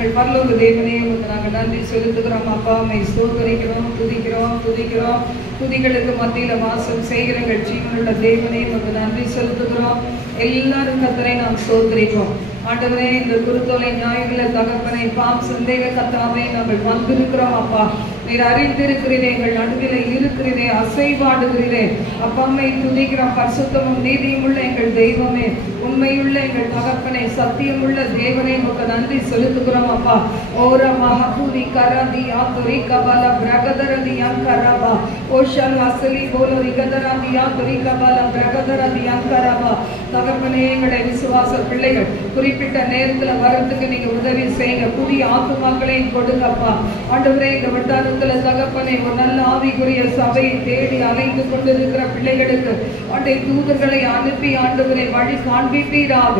எங்கள் பரலோக தேவனே நாங்கள் நன்றி செலுத்துகிறோம் அப்பா. உம்மை ஸ்தோத்திரிக்கிறோம், துதிக்கிறோம். துதிகளுக்கு மத்தியில் வாசம் செய்கிற எங்கள் ஜீவனுள்ள தேவனே உமக்கு நன்றி செலுத்துகிறோம். எல்லாரும் கர்த்தரை நாம் ஸ்தோத்திரிப்போம். ஆண்டவரே, இந்த குருத்தோலை ஞாயிறுல தகப்பனை பாம் சந்தேக கர்த்தாவே நாங்கள் வந்திருக்கிறோம் அப்பா. நீர் அறிந்திருக்கிறீரே, எங்கள் நடுவிலே இருக்கிறீரே, அசைவாடுகிறீரே அப்பா. உம்மை துதிக்கிறோம். பரிசுத்தமும் நீதியும் உள்ள எங்கள் தெய்வமே, உண்மையுள்ள எங்கள் தகப்பனை, சத்தியமுள்ள தேவனே உமக்கு நன்றி செலுத்துகிறோம் அப்பா. ஓர மஹபூதி கரதி ஆதுரி கபல பிரகதரதி அங்கரபா ஓஷல் அசலி போல ரிகதரதி ஆதுரி கபல பிரகதரதி அங்கரபா. தகப்பனே, எங்களுடைய விசுவாச பிள்ளைகள் குறிப்பிட்ட நேரத்தில் வரதுக்கு நீங்க உதவி செய்யுங்க. புதிய ஆத்துமாக்களையும் கொடுங்கப்பா. ஆண்டவரே, இந்த வட்டாரத்துல தகப்பனை ஒரு நல்ல ஆவிக்குரிய சபையை தேடி அலைந்து கொண்டிருக்கிற பிள்ளைகளுக்கு ஆண்டை தூதர்களை அனுப்பி ஆண்டவரை வழி காண்பிப்பீராக.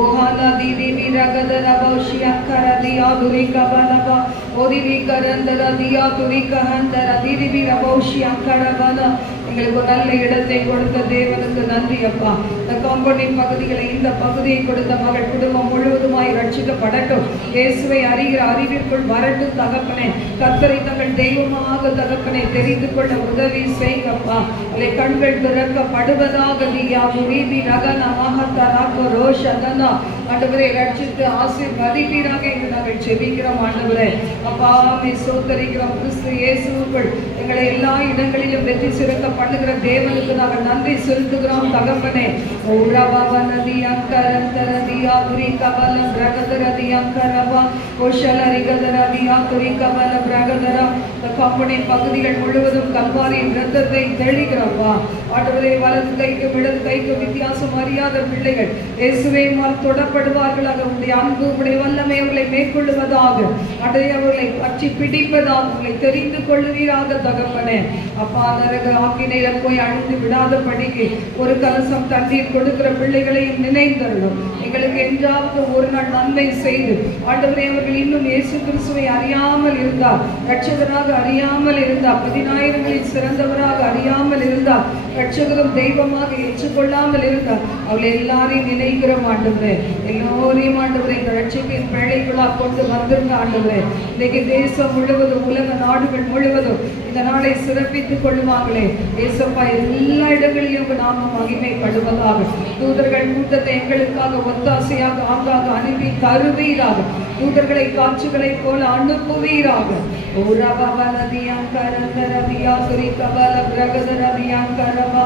ஓஹாலா தீதி வீரகதரபௌஷியா கரதியா துரிகபலபா ஓதிவி கரந்தரதியா துரிகஹந்தர தீதி வீரபௌஷியா கரபலா. எங்களுக்கு ஒரு நல்ல இடத்தை கொடுத்த தேவனுக்கு நன்றி அப்பா. இந்த காம்பவுண்டின் பகுதிகளை, இந்த பகுதியை கொடுத்த மகள் குடும்பம் முழுவதுமாய் ரட்சிக்கப்படட்டும். இயேசுவை அறிகிற அறிவிற்குள் வரட்டும் தகப்பனே. கர்த்தரை தங்கள் தெய்வமாக தகப்பனை தெரிந்து கொள்ள உதவி செய்யப்பா. அதை கண்கள் திறக்கப்படுவதாக நீயா முரீபி ரகன மகத்தராக ரோஷதனா ஆண்டவரை ரட்சித்து ஆசீர்வதிப்பீராக என்று நாங்கள் செபிக்கிறோம். ஆண்டவரே அப்பா, உம்மை ஸ்தோத்திரிக்கிறோம். கிறிஸ்து இயேசுவுக்குள் எங்களை எல்லா இடங்களிலும் வெற்றி சிறக்க பண்ணுகிற தேவனுக்கு நாங்கள் நன்றி செலுத்துகிறோம் தகப்பனே. ஓரபவனதி அங்கரந்தரதியா துரி கபல பிரகதரதி அங்கரபா ஓஷலரிகதரதியா துரி கபல பிரகதரா. இந்த கம்பெனி பகுதிகள் முழுவதும் கல்வாரியின் இரத்தத்தை தெளிக்கிறப்பா. ஆண்டவரே, வலது கைக்கும் இடது கைக்கும் வித்தியாசம் அறியாத பிள்ளைகள் இயேசுவை தொடப்படுவார்களாக. உங்களுடைய அன்பு, உங்களுடைய வல்லமை அவர்களை மேற்கொள்ளுவதாக. அதை அவர்களை பற்றி பிடிப்பதாக, அவர்களை தெரிந்து கொள்ளுவீராக தகப்பனே. அப்பா, நரக ஆக்கினையில போய் அழிந்து விடாத படிக்கு ஒரு கலசம் தண்ணீர் கொடுக்கிற பிள்ளைகளையும் நினைந்தருளும். எங்களுக்கு என்றாவது ஒரு நாள் நன்மை செய்து ஆண்டவரே, அவர்கள் இன்னும் இயேசு கிறிஸ்துவை அறியாமல் இருந்தார், ரட்சகராக அறியாமல் இருந்தார், 10,000களில் சிறந்தவராக அறியாமல் இருந்தார், ரட்சகரும் தெய்வமாக ஏற்றுக்கொள்ளாமல் இருந்தார். அவளை எல்லாரையும் நினைக்கிறோம் ஆண்டவரே. எல்லோரையும் ஆண்டவரே இந்த ரட்சிப்பின் பிள்ளைகளாக கொண்டு வந்திருந்த ஆண்டவரே, இன்னைக்கு தேசம் முழுவதும், உலக நாடுகள் முழுவதும் இந்த நாளை சிறப்பித்துக் கொள்ளுவாங்களே. ஏசப்பா, எல்லா இடங்களிலும் நாம மகிமைப்படுவதாக. தூதர்கள் கூட்டத்தை எங்களுக்காக ஒத்தாசையாக ஆங்காக அனுப்பி தருவீராக. தூதர்களை காட்சிகளை போல அனுப்புவீராக. ஓரபவனதியாங்கரந்தரதியா துரி கபல பிரகதரதியாங்கரபா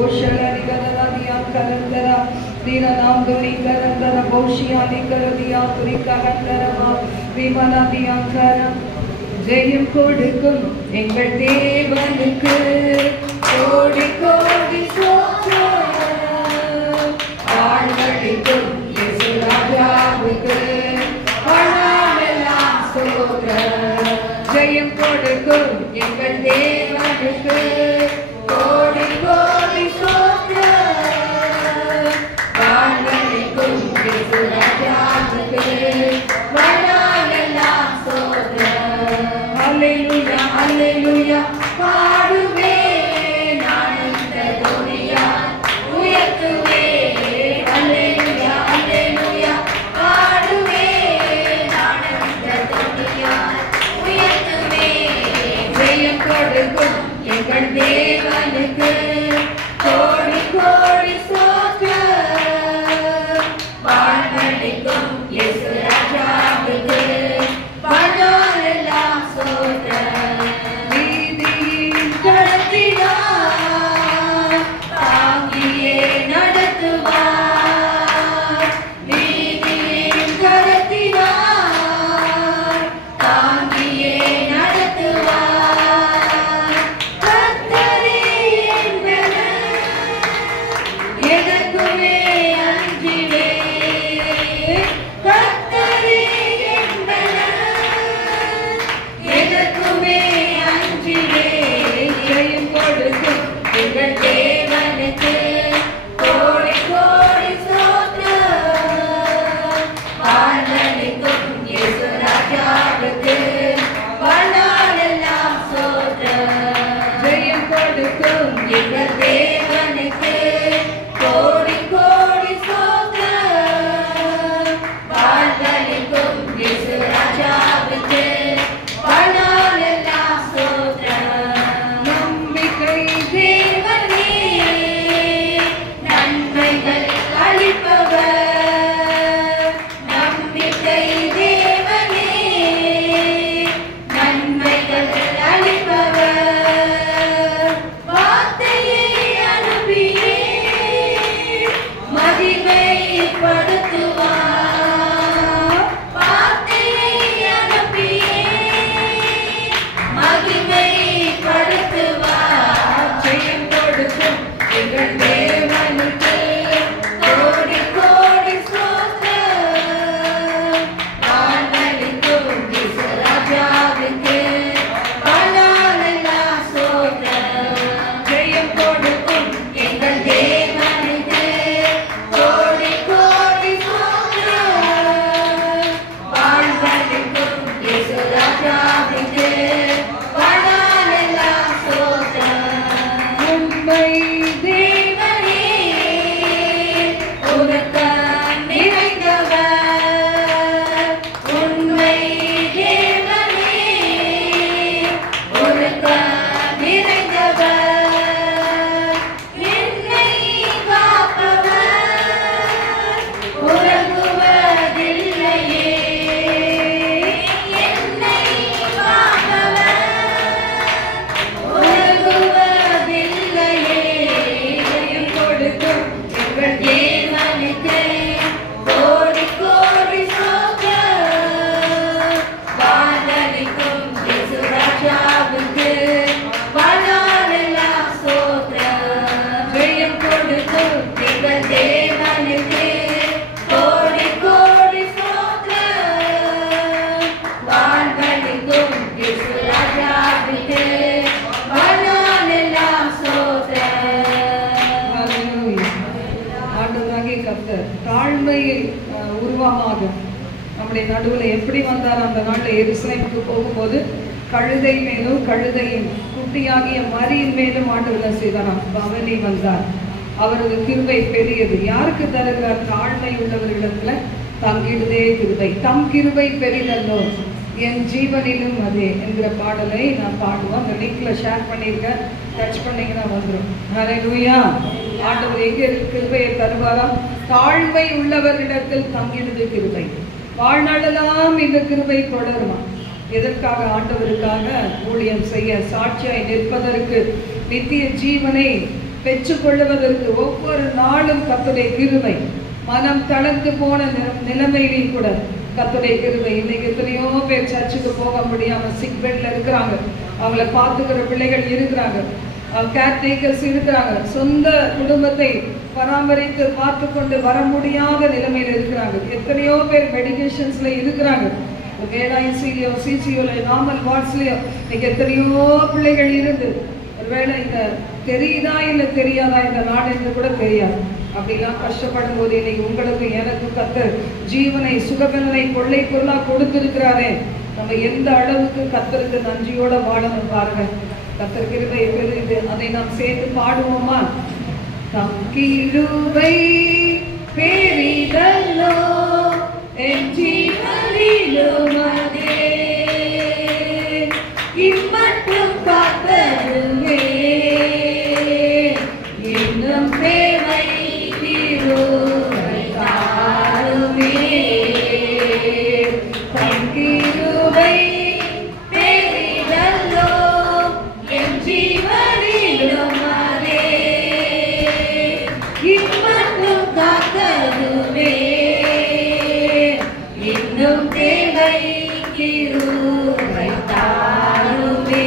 ஓஷலரிகதரதியாங்கரந்தரா தீரநாம்பரிகரந்தர பௌஷியாதிகரதியா துரி ககந்தரபா விமனதியாங்கரம். ஜெயம் கொடுக்கும் எங்கள் தேவனுக்கு கோடி கோடி ஸ்தோத்திரம். ஆழ்வழிக்கும் இயேசு ராஜாவுக்கு பணமெல்லாம் ஸ்தோத்திரம். ஜெயம் கொடுக்கும் எங்கள் தேவனுக்கு கோடி கோடி ஸ்தோத்திரம். ஆழ்வழிக்கும் இயேசு ராஜாவுக்கு பணமெல்லாம் ஸ்தோத்திரம். அல்லேலூயா அல்லேலூயா பாடுவே நான் இந்த துதியா உயர்த்துவே. அல்லேலூயா அல்லேலூயா பாடுவே நான் இந்த துதியா உயர்த்துவே. ஜெயம் கொடுக்கும் எங்கள் தேவனுக்கு கோடி கோடி ஸ்தோத்திரம். வாழ்வழிக்கும் இயேசு ராஜாவுக்கு பணமெல்லாம் ஸ்தோத்திரம். நீதியின் கடத்தினார் தாங்கியே நடத்துவார். நீதியின் கடத்தினார் தாங்கியே நடத்துவார். கர்த்தரே என் பலன், எனக்குமே அஞ்சிவே. கர்த்தரே என் பலன், எனக்குமே அஞ்சிவே. ஜெயம் கொடுக்கும் எங்கள் தேவனுக்கு கோடி கோடி ஸ்தோத்திரம். வாழ்வழிக்கும் இயேசு ராஜாவுக்கு பணமெல்லாம் ஸ்தோத்திரம். ஜெயம் கொடுக்கும் எங்கள் தேவனுக்கு கோடி கோடி ஸ்தோத்திரம். வாழ்வழிக்கும் இயேசு ராஜாவுக்கு முகமாக நம்முடைய நடுவில் எப்படி வந்தார்? அந்த நாளில் எருசலேமுக்கு போகும்போது கழுதை மேலும் கழுதையின் குட்டியாகிய மரியின் மேலும் ஆண்டவர் செய்தாராம். பவனி வந்தார். அவரது கிருபை பெரியது. யாருக்கு தருகிறார்? தாழ்மை உள்ளவர்களிடத்துல தங்கிடுதே கிருபை. தம் கிருபை பெரிதல்லோ என் ஜீவனிலும் அதே என்கிற பாடலை நான் பாடுவோம். அந்த லிங்க்ல ஷேர் பண்ணியிருக்கேன். டச் பண்ணீங்கன்னா வந்துடும். ஹல்லேலூயா. ஆண்டவர் எங்கே கிருபையை தருவாரா? தாழ்மை உள்ளவர்களிடத்தில் தங்கிடுது கிருபை. வாழ்நாளெல்லாம் இந்த கிருபை தொடருமா? எதற்காக? ஆண்டவருக்காக ஊழியம் செய்ய, சாட்சியாய் நிற்பதற்கு, நித்திய ஜீவனை பெற்றுக்கொள்வதற்கு. ஒவ்வொரு நாளும் கர்த்தருடைய கிருபை. மனம் தளர்ந்து போன நிலைமையிலும் கூட கர்த்தருடைய கிருபை. இன்னைக்கு எத்தனையோ பேர் சர்ச்சுக்கு போக முடியாம சிக் பெட்ல இருக்கிறாங்க. அவங்கள பார்த்துக்கிற பிள்ளைகள் இருக்கிறாங்க, கேர்டேக்கர்ஸ் இருக்கிறாங்க, சொந்த குடும்பத்தை பராமரித்து பார்த்து கொண்டு வர முடியாத நிலைமையில இருக்கிறாங்க. எத்தனையோ பேர் மெடிக்கேஷன்ஸ்ல இருக்கிறாங்க. வேளாய்சிலையோ சிசியோல நார்மல் வார்ட்ஸ்லயோ இன்னைக்கு எத்தனையோ பிள்ளைகள் இருந்து ஒருவேளை இந்த தெரியுதா இல்லை தெரியாதா இந்த நாடு என்று கூட தெரியாது. அப்படிலாம் கஷ்டப்படும் போது இன்னைக்கு உங்களுக்கு எனக்கு கர்த்தர் ஜீவனை சுகபலனை கொள்ளை பொருளா கொடுத்திருக்கிறாரே. நம்ம எந்த அளவுக்கு கர்த்தருக்கு நன்றியோட வாழணும் பாருங்க. கர்த்தர் கிருபை பெரிது. அதை நாம் சேர்த்து பாடுவோமா? தம் கிருபை பெரிதல்லோ என் ஜீவனிலும் அதே இம்மட்டும் காத்தருமே இன்னும் தேவை கிருபை தாருமே. தம் கிருபை பெரிதல்லோ என் ஜீவனிலும் அதே இம்மட்டும் காத்தருமே இன்னும் தேவை கிருபை தாருமே.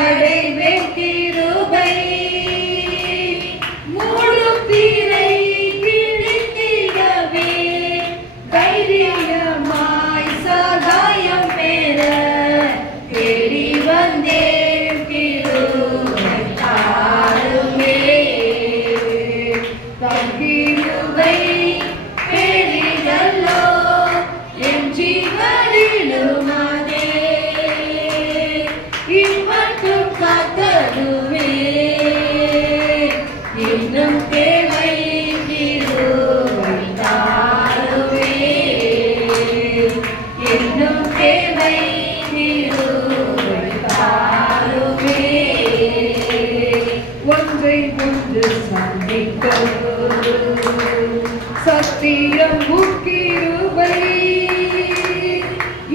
அடைவேன் கிருபை முழு தீரை கிழித்திடவே தைரியமாய் சகாயம் பெற தேடி வந்தேன் கிருபை தாருமே தம் கிருபை பெரிதல்லோ என் ஜீவனிலும் அதே இம்மட்டும் காத்ததுவே இன்னும் தேவை கிருபை தாருமே இன்னும் தேவை கிருபை தாருமே ஒன்றை ஒன்று சந்திக்க சத்தியம் கிருபை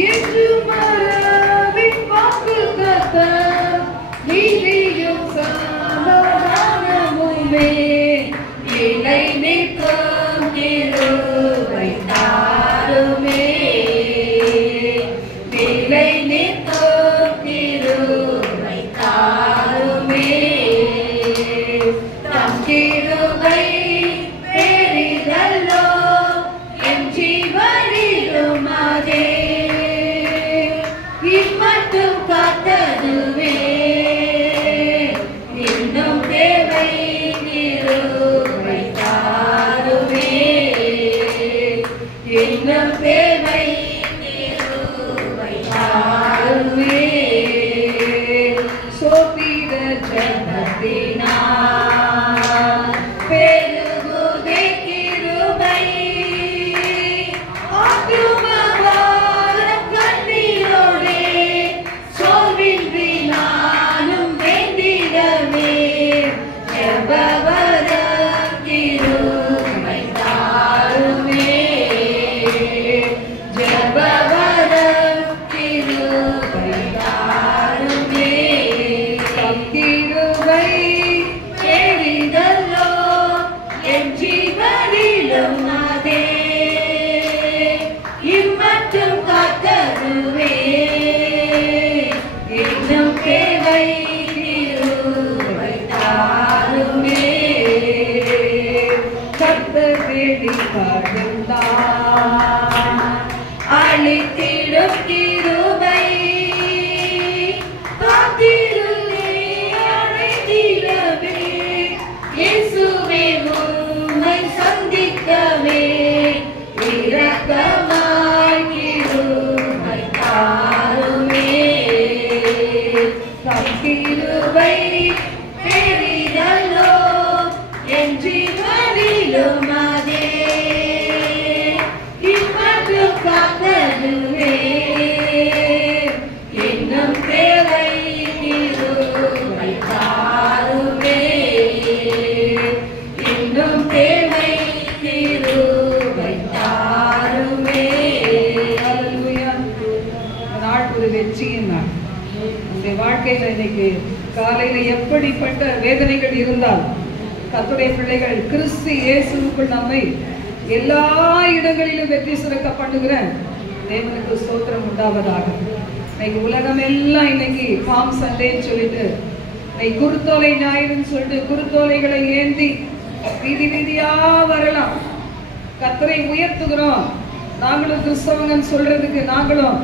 என்று மரபின் வாக்குத்தத்தம் நீதியும் சமாதானமுமே இலை நிற்கும் கிருபை தாருமே இலை நிற்கும் கிருபை தாருமே தம் கிருபை பெரிதல்லோ என் ஜீவனிலும் அதே இம்மட்டும் காத்ததுவே இன்னும் தேவை கிருபை தாருமே இன்னும் தேவை கிருபை தாருமே சோதிட ஜனத்தினார் பெருகுதே கிருபை ஆத்துமபாரம் கண்ணீரோடே சோர்வின்றி நானும் வேண்டிடவே ஜெபவரம் கிருபை தாருமே ஜெபவரம் கிருபை தாருமே தம் கிருபை பெரிதல்லோ என் ஜீவனிலும் அதே இம்மட்டும் காத்ததுவே இன்னும் தேவை கிருபை தாருமே கர்த்தர் தேடி படுந்தான் அளித்திடும் கிருபை காத்திருந்தே அடைந்திடவே இயேசுவே உம்மை சந்திக்கவே இரக்கமாய் கிருபை தாருமே தம் கிருபை பெரிதல்லோ என் ஜீவனிலும் அதே இம்மட்டும் காத்ததுவே இன்னும் தேவை கிருபை தாருமே இன்னும் தேவை கிருபை தாருமே ஹல்லேலூயா நாள் ஒரு வெற்றியின் நாள் நம்முடைய வாழ்க்கையில இன்னைக்கு காலையில எப்படிப்பட்ட வேதனைகள் இருந்தால் கர்த்தருடைய பிள்ளைகள் கிறிஸ்து இயேசுவுக்குள் நம்மை எல்லா இடங்களிலும் வெற்றி சிறக்க பண்ணுகிற தேவனுக்கு ஸ்தோத்திரம் உண்டாவதாக. இன்னைக்கு உலகம் எல்லாம் இன்னைக்கு பாம் சண்டேன்னு சொல்லிட்டு இன்னைக்கு குருத்தோலை ஞாயிறுன்னு சொல்லிட்டு குருத்தோலைகளை ஏந்தி வீதி வீதியா வரலாம். கர்த்தரை உயர்த்துகிறோம், நாங்களும் கிறிஸ்தவங்கன்னு சொல்றதுக்கு, நாங்களும்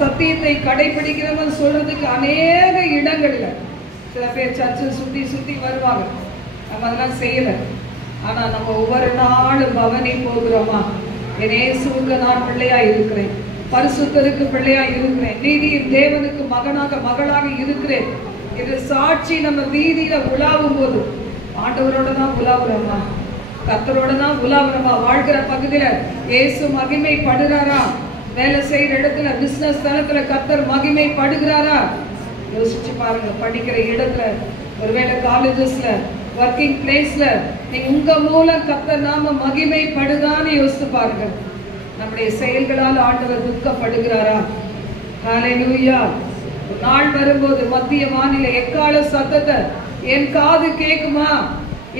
சத்தியத்தை கடைபிடிக்கிறோம்னு சொல்றதுக்கு அநேக இடங்கள்ல சில பேர் சர்ச்சை சுத்தி சுத்தி வருவாங்க. நம்ம அதெல்லாம் செய்யல. ஆனா நம்ம ஒவ்வொரு நாளும் பவனி போகிறோமா, என் இயேசுவுக்கு நான் பிள்ளையா இருக்கிறேன், பரிசுத்தருக்கு பிள்ளையா இருக்கிறேன், நீதியின் தேவனுக்கு மகனாக மகளாக இருக்கிறேன் இது சாட்சி நம்ம வீதியில உலாவும் போது ஆண்டவரோட தான் உலாவுறோமா, கர்த்தரோட தான் உலாவுறோமா, வாழ்கிற பகுதியில இயேசு மகிமை படுறாரா, வேலை செய்யற இடத்துல பிசினஸ் தளத்துல கர்த்தர் மகிமை படுகிறாரா யோசிச்சு பாருங்க. படிக்கிற இடத்துல, ஒருவேளை காலேஜஸ்ல, ஒர்க்கிங் பிளேஸ்ல நீங்க உங்க மூலம் கர்த்தர் நாம மகிமை படுதான்னு யோசித்து பாருங்க. நம்முடைய செயல்களால் ஆண்டவர் துக்கப்படுகிறாரா? ஹல்லேலூயா. நாள் வரும்போது மத்திய வானிலை எக்கால சத்தத்தை என் காது கேட்குமா,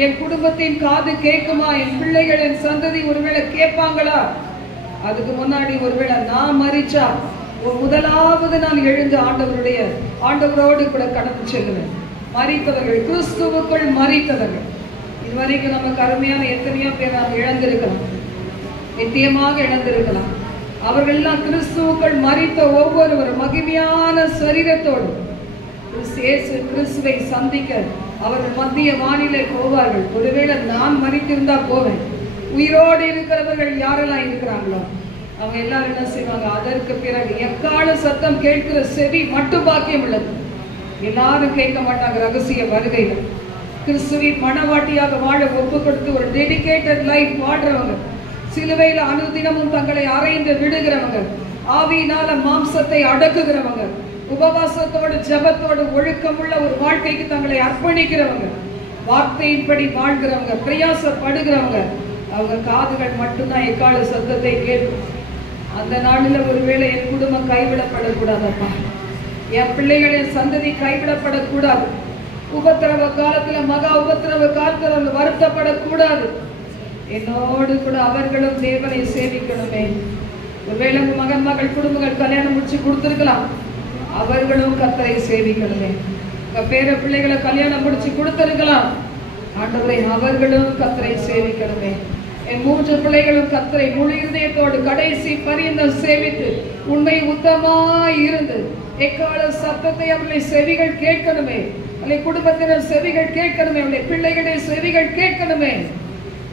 என் குடும்பத்தின் காது கேட்குமா, என் பிள்ளைகள் என் சந்ததி ஒருவேளை கேட்பாங்களா? அதுக்கு முன்னாடி ஒருவேளை நான் மரிச்சா முதலாவது நான் எழுந்து ஆண்டவரோடு கூட கடந்து செல்லுவேன். மரித்தவர்கள், கிறிஸ்துவுக்குள் மரித்தவர்கள். இதுவரைக்கும் நமக்கு அருமையான எத்தனையோ பேர் நாம் இழந்திருக்கலாம், நித்தியமாக இழந்திருக்கலாம். அவர்கள்லாம் கிறிஸ்துவுக்குள் மரித்த ஒவ்வொருவரும் மகிமையான சரீரத்தோடு கிறிஸ்துவை சந்திக்க அவர்கள் மத்திய வானிலை போவார்கள். ஒருவேளை நான் மரித்திருந்தா போவேன். உயிரோடு இருக்கிறவர்கள் யாரெல்லாம் இருக்கிறாங்களோ அவங்க எல்லாரும் என்ன செய்வாங்க? அதற்கு பிறகு எக்கால சத்தம் கேட்கிற செவி மட்டும் பாக்கியம் உள்ளது. எல்லாரும் கேட்க மாட்டாங்க. ரகசிய வருகையில் கிறிஸ்துவின் மனவாட்டியாக வாழ ஒப்பு கொடுத்து ஒரு டெடிகேட்டட் லைஃப் வாழ்றவங்க, சிலுவையில் அனுதினமும் தங்களை அறைந்து விடுகிறவங்க, ஆவியினால மாம்சத்தை அடக்குகிறவங்க, உபவாசத்தோடு ஜபத்தோடு ஒழுக்கமுள்ள ஒரு வாழ்க்கைக்கு தங்களை அர்ப்பணிக்கிறவங்க, வார்த்தையின்படி வாழ்கிறவங்க, பிரயாசப்படுகிறவங்க, அவங்க காதுகள் மட்டும்தான் எக்கால சத்தத்தை கேட்கும். அந்த நாளில் ஒருவேளை என் குடும்பம் கைவிடப்படக்கூடாதப்பா, என் பிள்ளைகளின் சந்ததி கைவிடப்படக்கூடாது, உபத்திரவ காலத்துல மகா உபத்திரவ காலத்துல வருத்தப்படக்கூடாது. என்னோடு கூட அவர்களும் தேவனை சேவிக்கணுமே. ஒருவேளை மகன் மகள் குடும்பங்கள் கல்யாணம் முடிச்சு கொடுத்திருக்கலாம், அவர்களும் கர்த்தரை சேவிக்கணுமே. பேர பிள்ளைகளை கல்யாணம் முடிச்சு கொடுத்திருக்கலாம், ஆண்டவரை அவர்களும் கர்த்தரை சேவிக்கணுமே. என் 3 பிள்ளைகளும் கர்த்தரை முழு இதயத்தோடு கடைசி பரியந்தம் சேவித்து உண்மை உத்தமாய் இருந்து எக்கால சத்தத்தை அவர்களை செவிகள் கேட்கணுமே. அவளை குடும்பத்தினர் செவிகள் கேட்கணுமே. அவளை பிள்ளைகளுடைய செவிகள் கேட்கணுமே.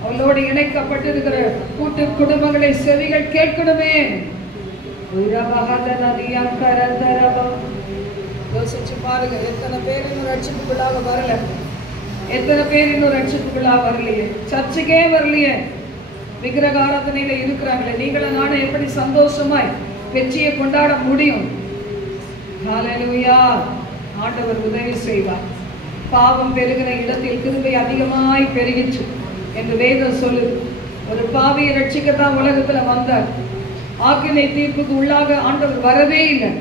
அவளோடு இணைக்கப்பட்டிருக்கிற கூட்டு குடும்பங்களை செவிகள் கேட்கணுமே. யோசிச்சு பாருங்க, எத்தனை பேர் இன்னும் ரட்சிப்புக்குள்ளாக வரல, எத்தனை பேர் இன்னும் ரட்சிப்புக்குள்ளாக வரலையே, சர்ச்சுக்கே வரலையே, விக்கிரக ஆராதனையில இருக்கிறாங்களே. நீங்களும் நானும் எப்படி சந்தோஷமாய் வெற்றியை கொண்டாட முடியும்? ஹல்லேலூயா. ஆண்டவர் உதவி செய்வார். பாவம் பெருகிற இடத்தில் கிருபை அதிகமாய் பெருகிச்சு என்று வேதம் சொல்லுது. ஒரு பாவியை ரட்சிக்கத்தான் உலகத்துல வந்தார். ஆக்கினை தீர்ப்புக்கு உள்ளாக ஆண்டவர் வரவே இல்லை.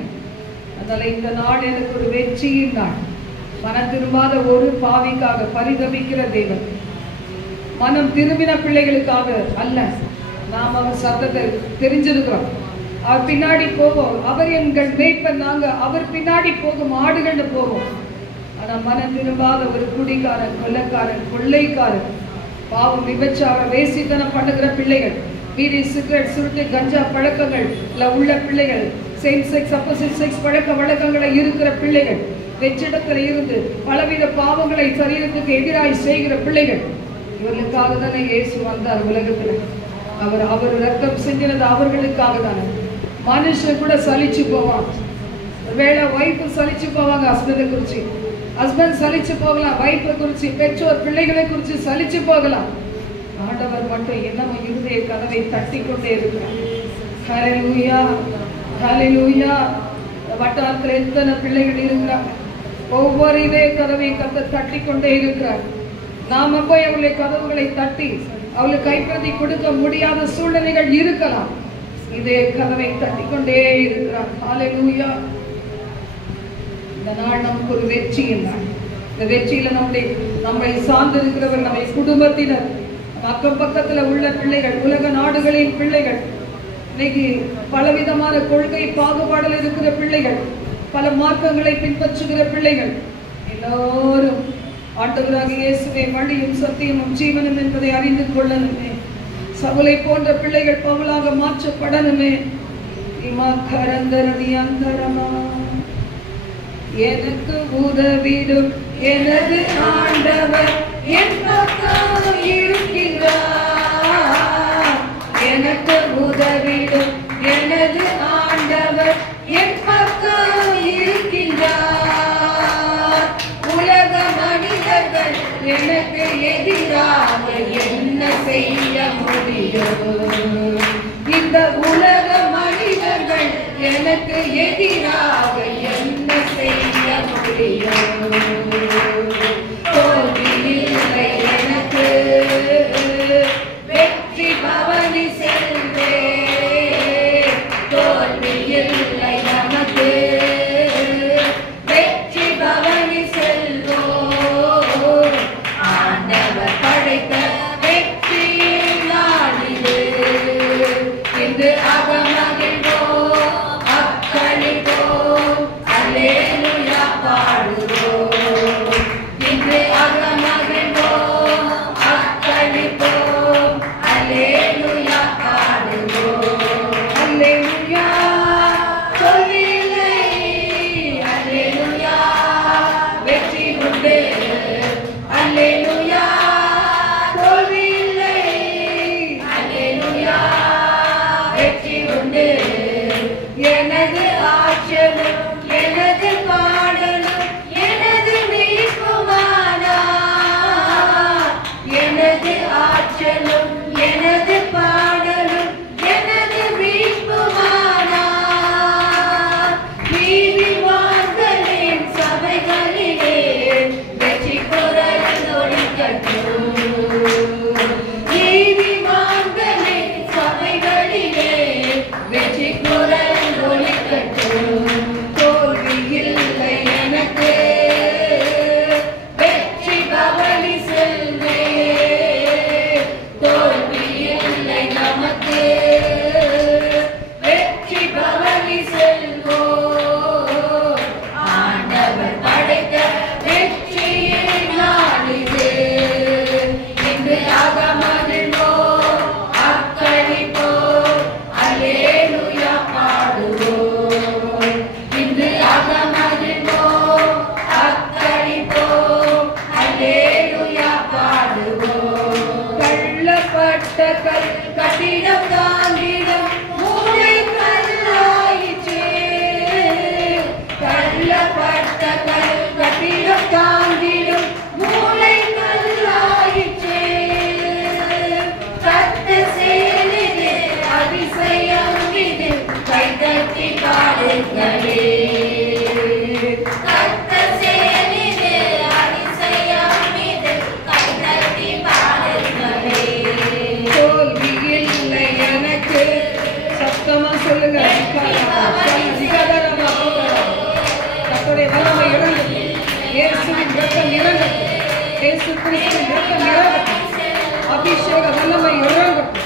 அதனால இந்த நாள் எனக்கு ஒரு வெற்றியின் நாள். மனம் திரும்பாத ஒரு பாவிக்காக பரிதபிக்கிற தேவன், மனம் திரும்பின பிள்ளைகளுக்காக அல்ல. நாம் அவர் சத்தத்தை தெரிஞ்சிருக்கிறோம், அவர் பின்னாடி போவோம். அவர் எங்கள் மேய்ப்பர், நாங்க அவர் பின்னாடி போகும் ஆடுகள்னு போவோம். ஆனா மனம் திரும்பாத ஒரு குடிக்காரன், கொள்ளைக்காரன், கொள்ளைக்காரன், பாவம், விபச்சாரம், வேசித்தனம் பண்ணுகிற பிள்ளைகள், பீடி, சிகரெட், சுருட்டு, கஞ்சா பழக்கங்கள் உள்ள பிள்ளைகள், சேம் செக்ஸ், அப்போசிட் செக்ஸ் பழக்க வழக்கங்களை இருக்கிற பிள்ளைகள், வெற்றிடத்தில் இருந்து பலவித பாவங்களை சரீரத்துக்கு எதிராய் செய்கிற பிள்ளைகள், இவர்களுக்காக தானே இயேசு வந்தார் உலகத்துல. அவர் ரத்தம் செஞ்சினது அவர்களுக்காக தானே. மனுஷன் கூட சலிச்சு போவான். ஒருவேளை வைஃப் சலிச்சு போவாங்க ஹஸ்பண்டை குறிச்சு, ஹஸ்பண்ட் சலிச்சு போகலாம் வைஃபை குறிச்சு, பெற்றோர் பிள்ளைகளை குறிச்சு சலிச்சு போகலாம். ஆண்டவர் மட்டும் என்னமோ இருதய கதவை தட்டி கொண்டே இருக்கிறார். ஹல்லேலூயா, ஹல்லேலூயா. வட்டாரத்தில் எத்தனை பிள்ளைகள் இருக்கிறாங்க, ஒவ்வொரு இதய கதவை கர்த்தர் தட்டி கொண்டே இருக்கிறார். நாம போய் அவளுடைய கதவுகளை தட்டி அவளுக்கு கைப்பிரதி கொடுக்க முடியாத சூழ்நிலைகள் இருக்கலாம். இதே கதவை தட்டி கொண்டே இருக்கிறார். ஹல்லேலூயா. இந்த நாள் நமக்கு ஒரு வெற்றியின் நாள். இந்த வெற்றியில நம்மை சார்ந்திருக்கிறவர், நம்மை குடும்பத்தினர், அக்கம் பக்கத்துல உள்ள பிள்ளைகள், உலக நாடுகளின் பிள்ளைகள், இன்னைக்கு பலவிதமான கொள்கை பாகுபாடில் இருக்கிற பிள்ளைகள், பல மார்க்கங்களை பின்பற்றுகிற பிள்ளைகள், எல்லோரும் ஆண்டவராக இயேசுவே வழியும் சத்தியமும் ஜீவனும் என்பதை அறிந்து கொள்ளணுமே. சவுலை போன்ற பிள்ளைகள் பவுலாக மாற்றப்படணுமே. எனக்கு உதவிடும் எனது ஆண்டவர் என் பக்கம் இருக்கின்றார். எனக்கு உதவிடும் எனது ஆண்டவர் என் பக்கம் இருக்கின்றார். உலக மனிதர்கள் எனக்கு எதிராக என்ன செய்ய முடியும்? இந்த உலக மனிதர்கள் எனக்கு எதிராக என்ன செய்ய முடியும்? தோல்வி இல்லை எனக்கு, வெற்றி பவனி செல்வே. தோல்வி இல்லை நமக்கு, வெற்றி பவனி செல்வோ. ஆண்டவர் படைத்த வெற்றி நாளிது, இன்று அகமகிழ்வோ. அக்கா கிறிஸ்துவின் இரத்தம் இறங்கட்டும். இயேசு கிறிஸ்துவின் இரத்தம் இறங்கட்டும். அபிஷேக வல்லமை இறங்கட்டும்.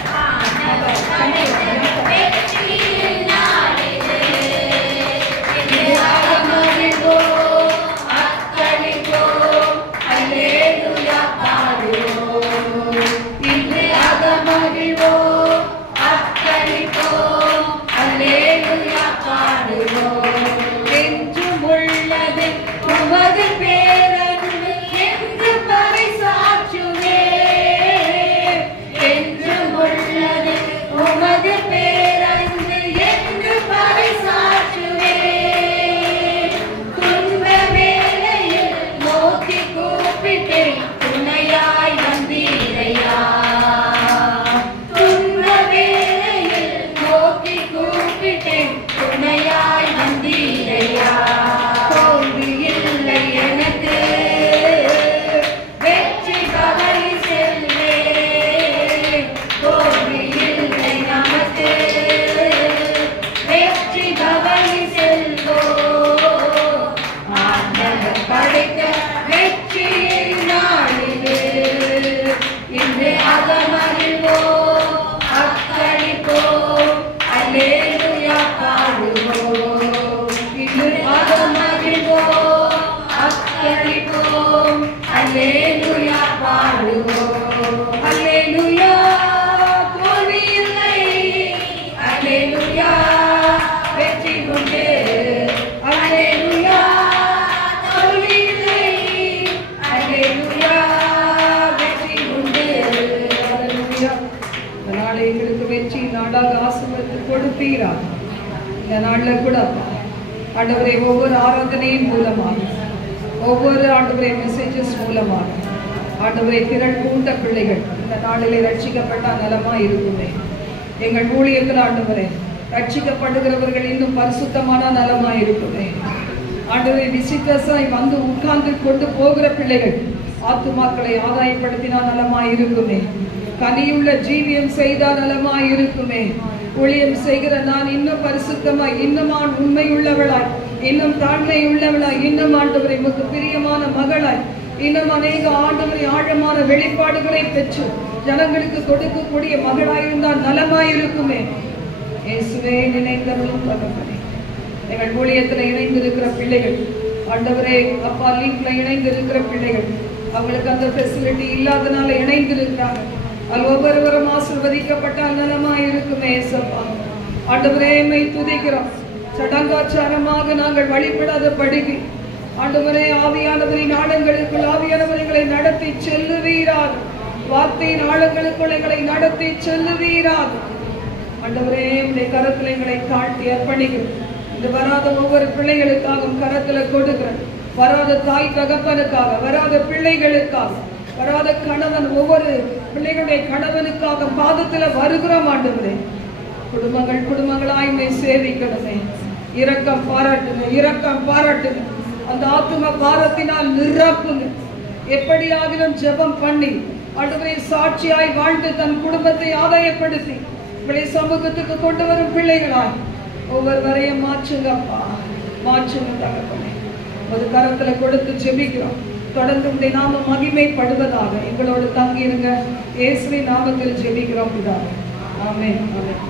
இந்த நாளில் கூட ஆண்டவரே ஒவ்வொரு ஆராதனையின் மூலமாக ஒவ்வொரு ஆண்டவரே மெசேஜஸ் மூலமாக ஆண்டவரே திரள் கூட்ட பிள்ளைகள் இந்த நாளிலே ரட்சிக்கப்பட்ட நலமா இருக்குமே. எங்கள் ஊழியர்கள் ஆண்டவரே ரட்சிக்கப்படுகிறவர்கள் இன்னும் பரிசுத்தமான நலமா இருக்குமே. ஆண்டவரே விசிட்டர்ஸாய் வந்து உட்கார்ந்து கொண்டு போகிற பிள்ளைகள் ஆத்துமாக்களை ஆதாயப்படுத்தினால் நலமா இருக்குமே. கனியுள்ள ஜீவியம் செய்தால் நலமா இருக்குமே. ஊழியம் செய்கிற நான் இன்னும் பரிசுத்தமாய், இன்னும் உண்மை உள்ளவளாய், இன்னும் தாழ்மை உள்ளவளாய், இன்னும் ஆண்டவரை முத்து பிரியமான மகளாய், இன்னும் அநேக ஆண்டவரை ஆழமான வெளிப்பாடுகளை பெற்று ஜனங்களுக்கு கொடுக்கக்கூடிய மகளாயிருந்தால் நலமாயிருக்குமே. இயேசுவே நினைந்தவளும் தகப்பனே, எங்கள் ஊழியத்தில் இணைந்திருக்கிற பிள்ளைகள் ஆண்டவரே அப்பா லிங்க்ல இணைந்திருக்கிற பிள்ளைகள் அவங்களுக்கு அந்த ஃபெசிலிட்டி இல்லாதனால இணைந்திருக்கிறாங்க. அது ஒவ்வொருவரும் ஆசீர்வதிக்கப்பட்டால் நலமாய் இருக்குமே. ஆண்டவரே மை துதிக்கிறோம். சடங்காச்சாரமாக நாங்கள் வழிபடாத படிக்கு ஆண்டவரே ஆவியானவரின் ஆழங்களுக்குள் ஆவியானவர்களை நடத்தி செல்லுவீராக. வார்த்தையின் ஆழங்களுக்குள் எங்களை நடத்தி செல்லுவீராக. ஆண்டவரே உடைய கரத்தில் எங்களை தாழ்த்தி அர்ப்பணிக்கிறோம். இந்த வராத ஒவ்வொரு பிள்ளைகளுக்காகவும் கரத்துல கொடுக்கிறோம். வராத தாய் தகப்பனுக்காக, வராத பிள்ளைகளுக்காக, வராத கணவன், ஒவ்வொரு பிள்ளைகளுடைய கணவனுக்காக பாதத்துல வருகிறோம். ஆண்டவரே குடும்பங்கள் குடும்பங்களாய் சேவிக்கணுமே. இரக்கம் பாராட்டுங்க, இரக்கம் பாராட்டுங்க. அந்த ஆத்தும பாரத்தினால் நிரப்புங்க. எப்படியாகிலும் ஜெபம் பண்ணி ஆண்டவரே சாட்சியாய் வாழ்ந்து தன் குடும்பத்தை ஆதாயப்படுத்தி உங்களை சமூகத்துக்கு கொண்டு வரும் பிள்ளைகளாய் ஒவ்வொருவரையும் மாற்றுங்கப்பா, மாற்றுங்க தகப்பனே. ஒரு கரத்துல கொடுத்து ஜெபிக்கிறோம். தொடர்ந்து உடைய நாம மகிமைப்படுவதாக. எங்களோடு தங்கியிருங்க. இயேசுவின் நாமத்தில் ஜெபிக்கிறோம் பிதாவே. ஆமென்.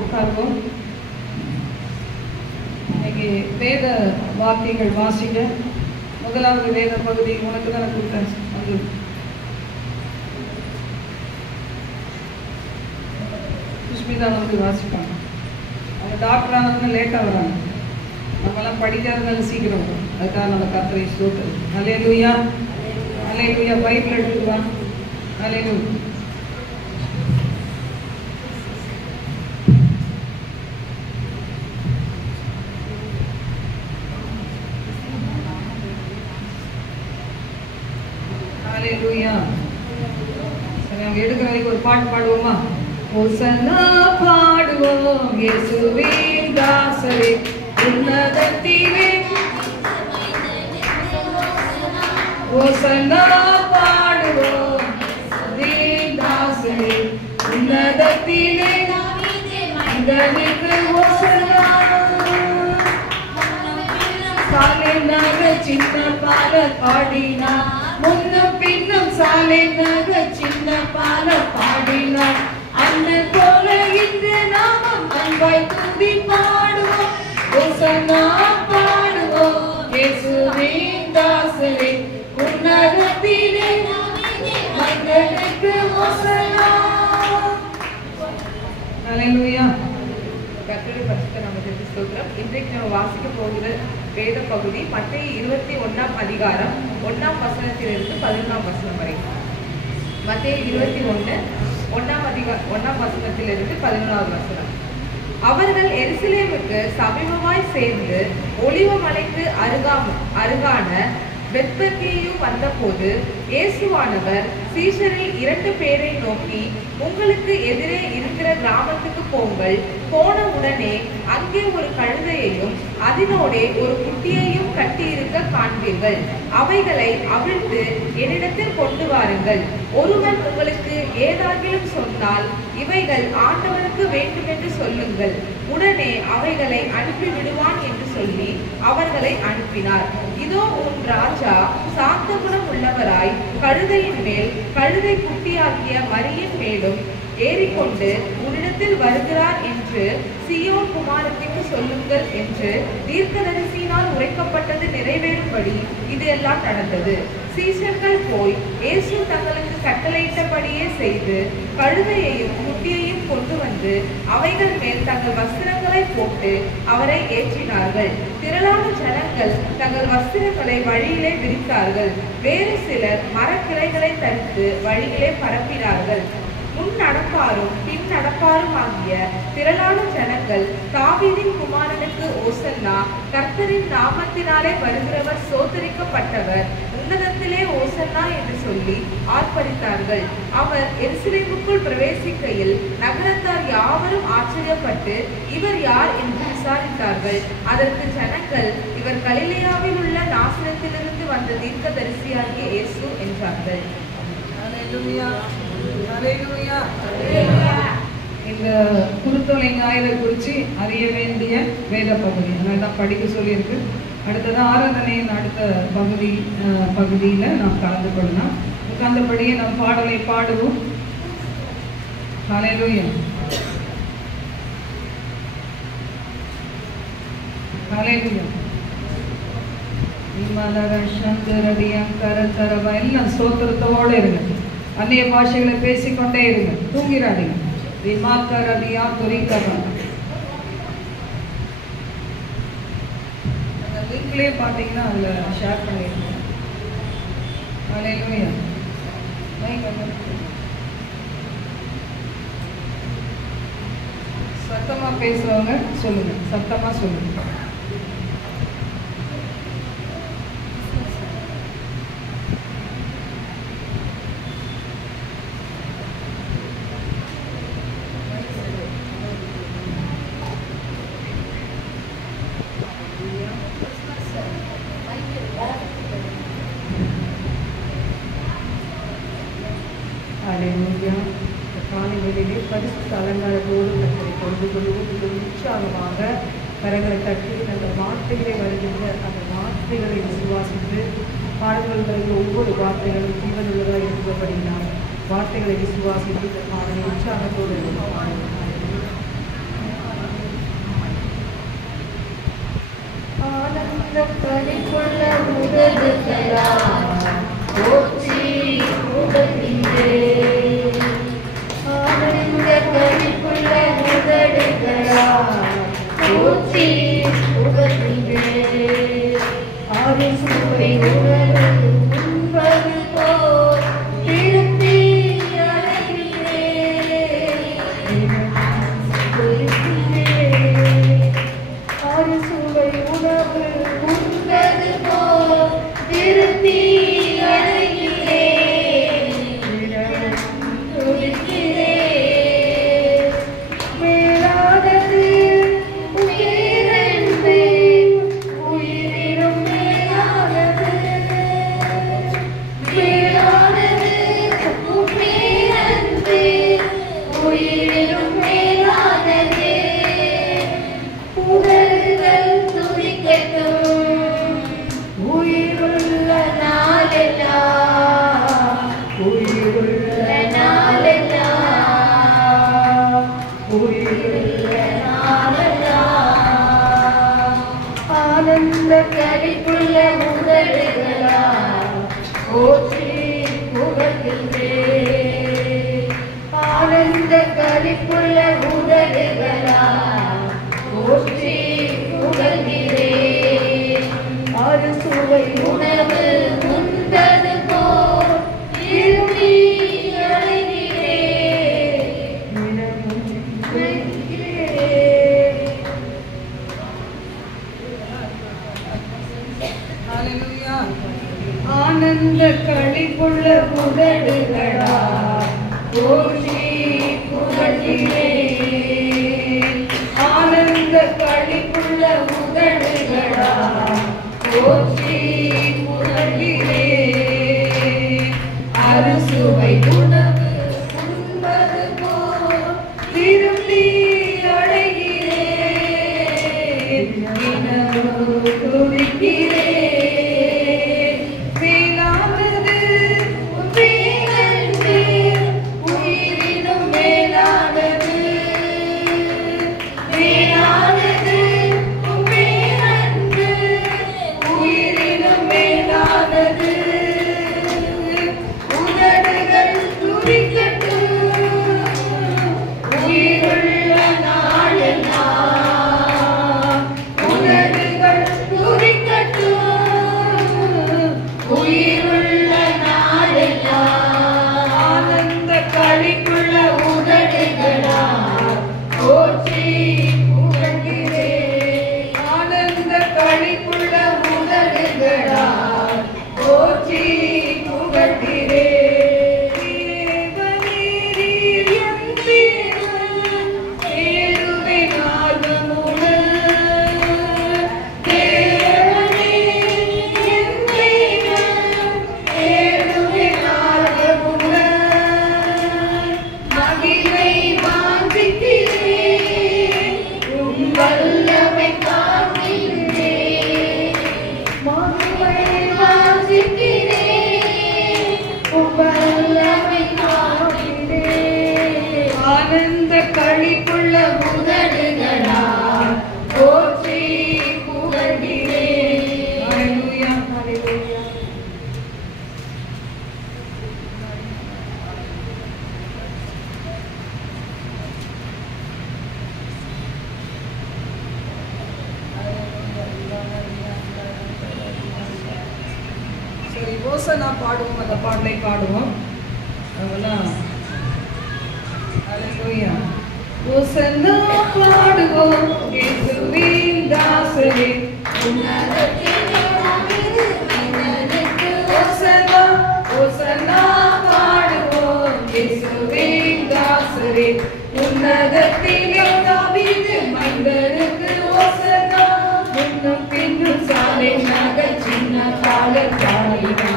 உட்கார்வோம். இன்னைக்கு வேத வாக்கியங்கள் வாசிங்க. முதலாவது வேத பகுதி உனக்கு தான் கொடுத்தேன். அது சுஷ்மிதா வந்து வாசிப்பாங்க. அவங்க டாக்டர் ஆனதுன்னு லேட்டாக வராங்க. நம்மளாம் படிக்காதனால சீக்கிரம் வரும். அதுக்காக நம்ம கர்த்தரை ஸ்தோத்திரம். அல்லேலூயா, அல்லேலூயா. பைபிள் எடுத்துக்கலாம். அல்லேலூயா. அல்லேலூயா. சரி, அவங்க எடுக்கிற வரைக்கும் ஒரு பாட்டு பாடுவோமா? ஓசன்னா பாடுவோம் இயேசுவின் தாசரே உன்னதத்திலே. ஓசன்னா பாடுவோம் இயேசுவின் தாசரே உன்னதத்திலே. மனிதனுக்கு ஓசன்னா காலை நக சின்ன பால பாடினா கண்டிப்பாய் துதி பாடுவோம், ஓசன்னா பாடுவோம். இயேசுவின் தாசரே உன்னதத்திலே மனிதனுக்கு ஓசன்னா. ஹல்லேலூயா. கர்த்தருடைய பரிசுத்த நாமத்திற்கு ஸ்தோத்திரம். இன்றைக்கு நம்ம வாசிக்க போகிற வேத பகுதி மத்தேயு 21 அதிகாரம் 1 வசனத்திலிருந்து 11 வசனம் வரை. மத்தேயு 21 1 வசனத்திலிருந்து 11 வசனம். அவர்கள் எருசலேமுக்கு சமீபமாய் சேர்ந்து ஒலிவ மலைக்கு அருகான பெத்பகேயு வந்தபோது இயேசுவானவர் சீஷரில் 2 பேரை நோக்கி, உங்களுக்கு எதிரே இருக்கிற கிராமத்துக்கு போங்கள். போன உடனே அங்கே ஒரு கழுதையையும் அதனோடே ஒரு குட்டியையும் கட்டியிருக்க காண்பீர்கள். அவைகளை அவிழ்த்து என்னிடத்தில் கொண்டு வாருங்கள். ஒருவன் உங்களுக்கு ஏதாகிலும் சொன்னால் இவைகள் ஆண்டவனுக்கு வேண்டும் என்று சொல்லுங்கள். உடனே அவைகளை அனுப்பி விடுவான் என்று சொல்லி அவர்களை அனுப்பினார். இதோ உன் ராஜா சாந்த குணம் உள்ளவராய் கழுதையின் மேல் கழுதை குட்டியாகிய மரியின் மேலும் ஏறிக்கொண்டு உன்னிடத்தில் வருகிறார் என்று சீயோன் குமாரத்திற்கு சொல்லுங்கள் என்று தீர்க்கதரிசியினால் உரைக்கப்பட்டது நிறைவேறும்படி இது எல்லாம் நடந்தது. சீஷர்கள் போய் இயேசு தங்களுக்கு கட்டளையிட்டபடியே செய்து கழுதையையும் குட்டியையும் கொண்டு வந்து அவைகள் மேல் தங்கள் வஸ்திரங்களை போட்டு அவரை ஏற்றினார்கள். திரளான ஜனங்கள் தங்கள் வஸ்திரங்களை வழியிலே விரித்தார்கள். வேறு சிலர் மரக்கிளைகளை தடுத்து வழியிலே பரப்பினார்கள். முன் நடப்பாரும் பின் நடப்பாரும் ஆகிய திரளான ஜனங்கள் தாவீதின் குமாரனுக்கு ஓசன்னா, கர்த்தரின் நாமத்தினாலே வருகிறவர் சோதரிக்கப்பட்டவர், உன்னதத்திலே ஓசன்னா என்று சொல்லி ஆர்ப்பரித்தார்கள். அவர் எருசலேமுக்குள் பிரவேசிக்கையில் நகரத்தார் யாவரும் ஆச்சரியப்பட்டு இவர் யார் என்று விசாரித்தார்கள். அதற்கு ஜனங்கள், இவர் கலிலேயாவில் உள்ள நாசரேத்திலிருந்து வந்த தீர்க்கதரிசியாகிய இயேசு என்றார்கள். இந்த குருத்தொலை ஞாயிறை குறித்து அறிய வேண்டிய வேத பகுதி அதனால தான் படிக்க சொல்லியிருக்கு. அடுத்தது ஆராதனையின் அடுத்த பகுதியில் நாம் கலந்து கொள்ளலாம். உட்கார்ந்தபடியே நாம் பாடலை பாடுவோம். ஹல்லேலூயா, ஹல்லேலூயா. எல்லாம் ஸ்தோத்திரத்தோடு இருங்க. அந்நிய பாஷைகளை பேசிக்கொண்டே இருங்க, தூங்கிடாதீங்க. லிங்க்லேயே பார்த்தீங்கன்னா அதில் ஷேர் பண்ணிடுங்க. ஹல்லேலூயா. சத்தமாக பேசுறவங்க சொல்லுங்க, சத்தமாக சொல்லுங்க. காலை வேளையிலே பரிசுத்த அலங்காரத்தோடு கர்த்தரை கொண்டு கொள்வது உற்சாகமாக கரங்களை தட்டி அந்த வார்த்தைகளை வருகின்ற அந்த வார்த்தைகளை விசுவாசித்து பாடல்களில் ஒவ்வொரு வார்த்தைகளும் ஜீவனுள்ளதாக இருக்கிறபடினால் வார்த்தைகளை விசுவாசித்து இந்த பாடலை உற்சாகத்தோடு உணவு உண்பது போல் திருப்தி அடைகிறேன். களிப்புள்ள உதடுகளால் போற்றி புகழ்கின்றேன். ஆனந்த களிப்புள்ள உதடுகளால் போற்றி புகழ்கிறேன். அறுசுவை உணவு உண்டது போல் இருமி ஆனந்த களிப்புள்ள உதடுகளால் போற்றி புகழ்கிறேன். ஆனந்த களிப்புள்ள உதடுகளால் போற்றி புகழ்கிறேன். அறுசுவை உணவு உண்பது போல் திரும்பி அடைகிறேன். தினமும் துதிக்கிறேன். களிப்புள்ள உதடுகளால் போற்றி புகழ்கிறேன். ஹல்லேலூயா, ஹல்லேலூயா. சரி, ஓசனா பாடுவோம். அந்த பாடலை பாடுவோம். அதெல்லாம் ஹல்லேலூயா. ஓசன்னா பாடுவோம் இயேசுவின் தாசரே, உன்னதத்திலே ஓசன்னா ஓசன்னா பாடுவோம் இயேசுவின் தாசரே, உன்னதத்திலே தாவீது மைந்தனுக்கு ஓசன்னா. முன்னும் பின்னும் சாலை நகர் சின்ன காலர் பாடினா,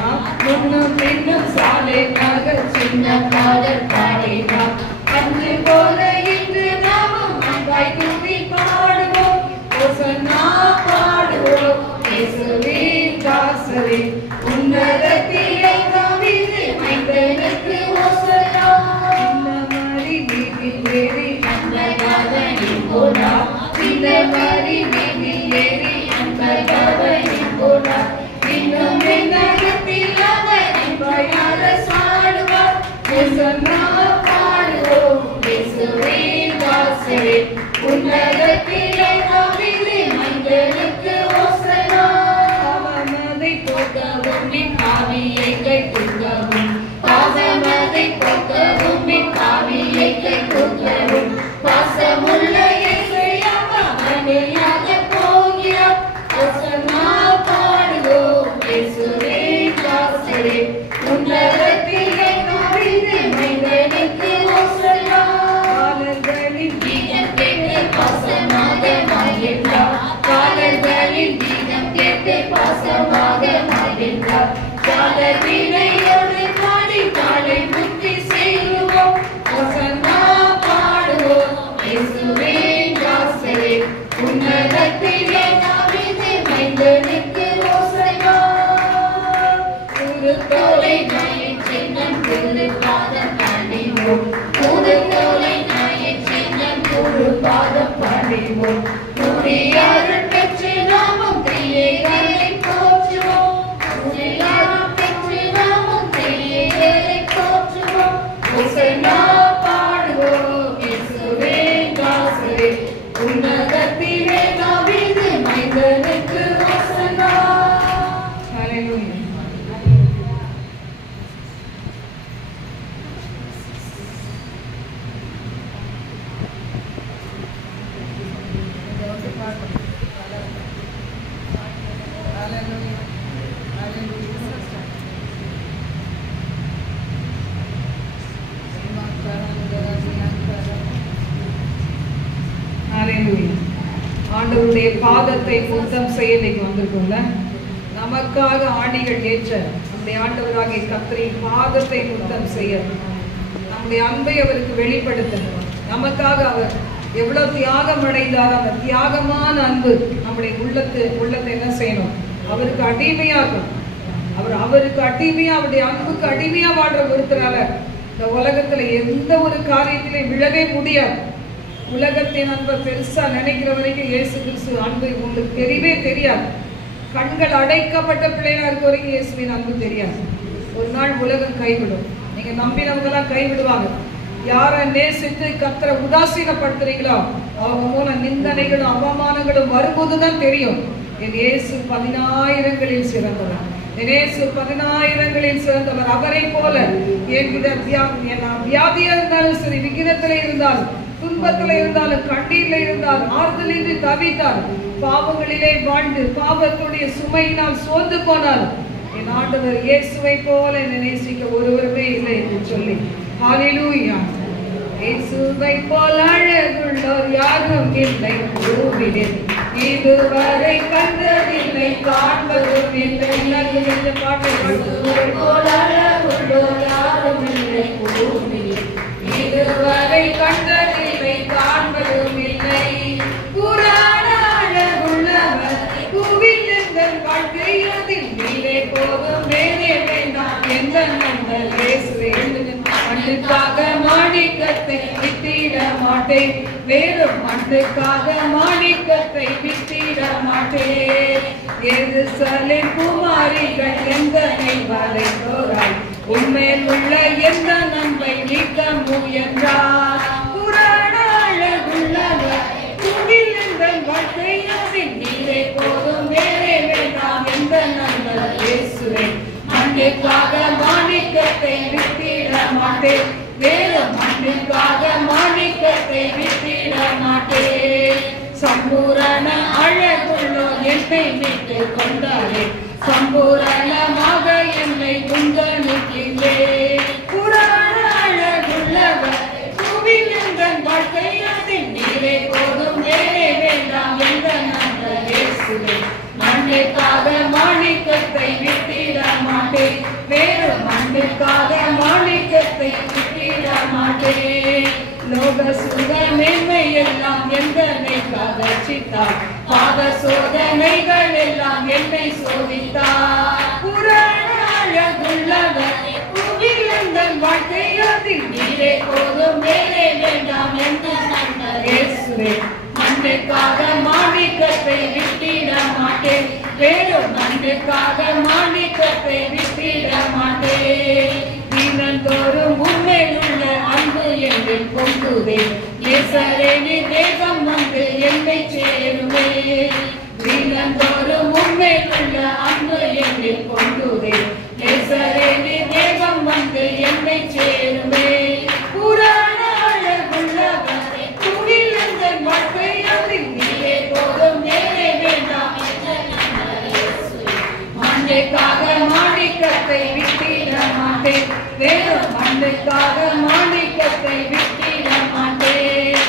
முன்னும் பின்னும் சாலை நகர் சின்ன காலர் பாடினா. அன்று போல இன்று நாமும் அன்பாய் துதி பாடுவோம். ஓசன்னா பாடுவோம் இயேசுவின் தாசரே, உன்னதத்திலே தாவீது மைந்தனுக்கு ஓசன்னா. இந்த மாதிரி வீதில் ஏறி அன்பகவனி போனார், இந்த மாதிரி வீதில் ஏறி அன்பகவனி போனார். இன்னும் நகரத்தில் அவர் அன்பாய் அரசாடுவார். ஓசன்னா ஆண்டவருடைய பாதத்தை முத்தம் செய்ய இன்னைக்கு வந்திருக்கோம்ல. நமக்காக ஆணிகள் ஏற்ற நம்முடைய ஆண்டவராகிய கர்த்தரின் பாதத்தை முத்தம் செய்ய, நம்முடைய அன்பை அவருக்கு வெளிப்படுத்த, நமக்காக அவர் எவ்வளவு தியாகம் அடைந்தார். அந்த தியாகமான அன்பு நம்முடைய உள்ளத்தை என்ன செய்யணும்? அவருக்கு அடிமையாகும். அவருக்கு அடிமையா, அவருடைய அன்புக்கு அடிமையா வாழ்ற ஒருத்தரால இந்த உலகத்துல எந்த ஒரு காரியத்திலே விழவே முடியாது. உலகத்தின் அன்பை பெருசா நினைக்கிற வரைக்கும் இயேசு கிறிஸ்து அன்பு உங்களுக்கு தெரியவே தெரியாது. கண்கள் அடைக்கப்பட்ட பிள்ளைகளா இருக்க வரைக்கும் இயேசுவின் அன்பு தெரியாது. ஒரு நாள் உலகம் கைவிடும். நீங்க நம்பினவங்க எல்லாம் கைவிடுவாங்க. யாரை நேசித்து கர்த்தரை உதாசீனப்படுத்துறீங்களோ அவங்க மூலம் நிந்தனைகளும் அவமானங்களும் வரும்போதுதான் தெரியும் என் இயேசு 10,000களில் சிறந்தவர், என் இயேசு 10,000களில் சிறந்தவர். அவரை போல என்கிற வியாதியா இருந்தாலும் சரி, விகிதத்துல இருந்தாலும், துன்பத்துல இருந்தாலும், கண்ணீர்ல இருந்தாலும், ஆறுதலின்றி தவித்தால், பாவங்களிலே வாழ்ந்து பாவத்துடைய சுமையினால் சோர்ந்து போனாலும் என் ஆண்டவர் இயேசுவை போல நேசிக்க ஒருவருமே இல்லை என்று சொல்லி ஹல்லேலூயா. இயேசுவை போல அழகுள்ளோர் யாரும் இல்லை பூமியிலே, இதுவரை கண்டதில்லை காண்பதும் இல்லை. இந்த பாட்டை இயேசுவை போல அழகுள்ளோர் யாரும் இல்லை பூமியிலே, இதுவரை கண்டதில்லை காண்பதும் இல்லை. புராண அழகுள்ளவர் பூவில் எங்கள் வாழ்க்கை அதில் நீரே போதும் வேறே வேண்டாம் எந்த நண்பர் இயேசுவே. மண்ணுக்காக மாணிக்கத்தை விட்டிட மாட்டேன், வேறும் மண்ணுக்காக மாணிக்கத்தை விட்டிட மாட்டேன். எருசலேம் குமாரிகள் எந்தனை வளைத்தோராய், உண்மையில் உள்ள எந்த நன்மை நீக்க முயன்றார். புராண அழகுள்ளவர் பூவில் எங்கள் வாழ்க்கை அதில் நீரே போதும் வேறே வேண்டாம் எந்த நண்பர் இயேசுவே. மண்ணுக்காக மாணிக்கத்தை விட்டிட மாட்டேன், வேறு மண்ணுக்காக மாணிக்கத்தை விட்டிட மாட்டேன். சம்பூரண அழகுள்ளோ என்னை மீட்டு கொண்டாரே, சம்பூரணமாக என்னை குந்தனுக்கின்றேன். புராண அழகுள்ளவர் பூவில் எங்கள் வாழ்க்கை அதில் நீரே போதும் வேறே வேண்டாம் எந்த நண்பர் இயேசுவே. மண்ணுக்காக மாணிக்கத்தை விட்டிட மாட்டேன், வேறு மண்ணுக்காக மாணிக்கத்தை விட்டிட மாட்டேன். லோக சுக மேன்மை எல்லாம் எந்தனை கவர்ச்சித்தார், பாவ சோதனைகள் எல்லாம் என்னை சோதித்தார். புராண அழகுள்ளவர் பூவில் எங்கள் வாழ்க்கை அதில் நீரே போதும் வேறே வேண்டாம் எந்த நண்பர் இயேசுவே. மண்ணுக்காக மாணிக்கத்தை விட்டிட மாட்டேன், வேறு மண்ணுக்காக மாணிக்கத்தை விட்டிட மாட்டேன். தினந்தோறும் உண்மையில் உள்ள அன்பு என்று பொங்குவே, நேசரேனி தேகம் வந்து என்னை சேருவே. தினந்தோறும் உண்மையில் உள்ள அன்பு என்று பொங்குவே, நேசரேனி தேகம் வந்து என்னை சேருவே. புராண அழகுள்ளவர் பூவில் எங்கள் வாழ்க்கை அதில் நீரே போதும் வேறே வேண்டாம் மண்ணுக்காக மாணிக்கத்தை விட்டிட மாட்டேன், வேறு மண்ணுக்காக மாணிக்கத்தை விட்டிட மாட்டேன்.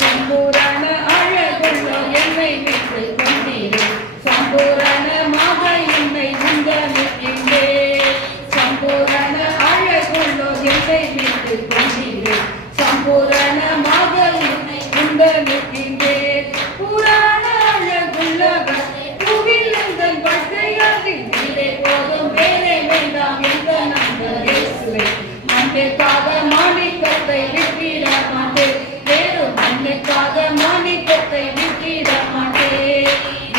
சம்பூரண அழகுள்ளோ என்னை விட்டு கொண்டீரே, சம்பூரணமாக என்னை உந்தனுக்கின்றேன். சம்பூரண அழகுள்ளோ என்னை விட்டு கொண்டீரே, சம்பூரணமாக என்னை உந்தனுக்கின்றேன். புராண அழகுள்ளவர் பூவில் எங்கள் வாழ்க்கை அதில் நீரே போதும் வேறே வேண்டாம் எந்த நண்பர் இயேசுவே. மண்ணுக்காக மாணிக்கத்தை விட்டிட மாட்டேன், வேறு மண்ணுக்காக மாணிக்கத்தை விட்டிட மாட்டேன்.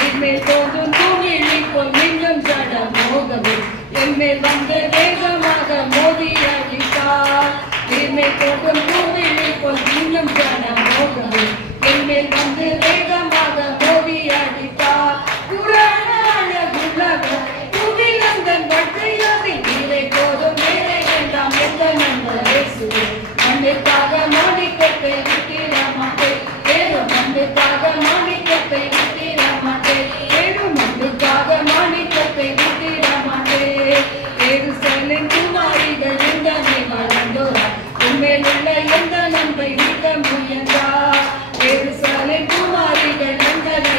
என்மேல் தோன்றும் தூவிழி போல் மீண்டும் ஜட மோகவே, என்மேல் வந்து வேகமாக மோதி அடித்தார். என்மேல் தோன்றும் தூவிழி போல் மீண்டும் ஜட மோகவே, என்மேல் வந்து வேகமாக மோதி அடித்தார். புராண அழகுள்ளவர் பூவில் எங்கள் வாழ்க்கை அதில் நீரே போதும் வேறே வேண்டாம் எந்த நண்பர் இயேசுவே. மண்ணுக்காக மாணிக்கத்தை விட்டிட மாட்டேன், வேறு மண்ணுக்காக மாணிக்கத்தை விட்டிட மாட்டேன், வேறு மண்ணுக்காக மாணிக்கத்தை விட்டிட மாட்டேன். எருசலேம் குமாரிகள் எந்தனை வளர்ந்தோரார், உண்மையில் உள்ள எந்த நன்மை நீக்க முயன்றார். எருசலேம் குமாரிகள் எந்தனை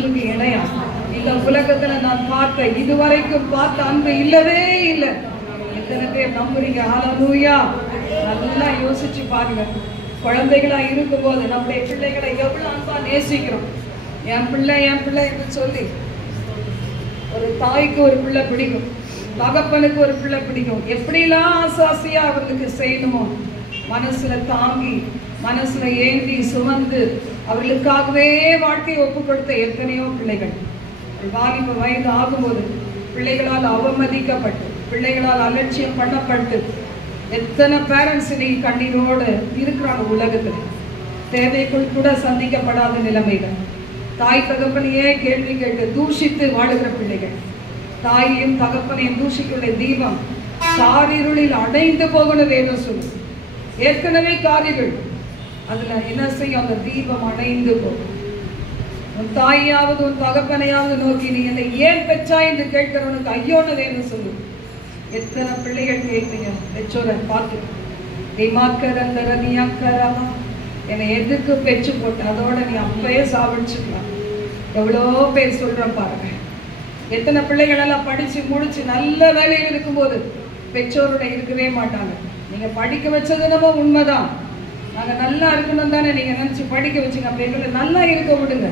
அன்புக்கு இணையா இந்த உலகத்துல நான் பார்த்த இதுவரைக்கும் பார்த்த அன்பு இல்லவே இல்லை. எத்தனை பேர் நம்புறீங்க? ஹல்லேலூயா. நல்லா யோசிச்சு பாருங்க. குழந்தைகளா இருக்கும்போது நம்முடைய பிள்ளைகளை எவ்வளவு அன்பா நேசிக்கிறோம். என் பிள்ளை என்று சொல்லி ஒரு தாய்க்கு ஒரு பிள்ளை பிடிக்கும், தகப்பனுக்கு ஒரு பிள்ளை பிடிக்கும். எப்படிலாம் ஆசாசியா அவர்களுக்கு செய்யணுமோ மனசுல தாங்கி மனசுல ஏந்தி சுமந்து அவர்களுக்காகவே வாழ்க்கையை ஒப்பு கொடுத்த எத்தனையோ பிள்ளைகள் வாலிப வயது ஆகும்போது பிள்ளைகளால் அவமதிக்கப்பட்டு பிள்ளைகளால் அலட்சியம் பண்ணப்பட்டு எத்தனை பேரண்ட்ஸ் இன்னைக்கு கண்ணீரோடு இருக்கிறாங்க. உலகத்தில் தேவைக்குள் கூட சந்திக்கப்படாத நிலைமைகள், தாய் தகப்பனையே கேள்வி கேட்டு தூஷித்து வாழுகிற பிள்ளைகள், தாயையும் தகப்பனையும் தூஷிக்குள்ள தீபம் காரிருளில் அடைந்து போகணும் வேணும் சொல்லு. ஏற்கனவே காரிருள், அதுல என்ன செய்யும்? அந்த தீபம் அடைந்து போகும். உன் தாயாவது உன் தகப்பனையாவது நோக்கி நீ என்னை ஏன் பெற்றா என்று கேட்கிறவனுக்கு ஐயோன்னு வேணும் சொல்லு. எத்தனை பிள்ளைகள் கேட்பீங்க பெற்றோரை பார்த்து, திமாக்கரந்தரனியாக்கரமா என்னை எதுக்கு பெற்று போட்ட, அதோட நீ அப்பயே சாப்பிடுச்சுக்கலாம். எவ்வளோ பேர் சொல்றேன் பாருங்க. எத்தனை பிள்ளைகள் எல்லாம் படிச்சு முடிச்சு நல்ல வேலையில் இருக்கும்போது பெற்றோரோட இருக்கவே மாட்டாங்க. நீங்க படிக்க வச்சது நம்ம உண்மைதான், நாங்க நல்லா இருக்கணும் தானே நீங்க நினைச்சு படிக்க வச்சுங்க. அப்படி நல்லா இருக்க விடுங்க,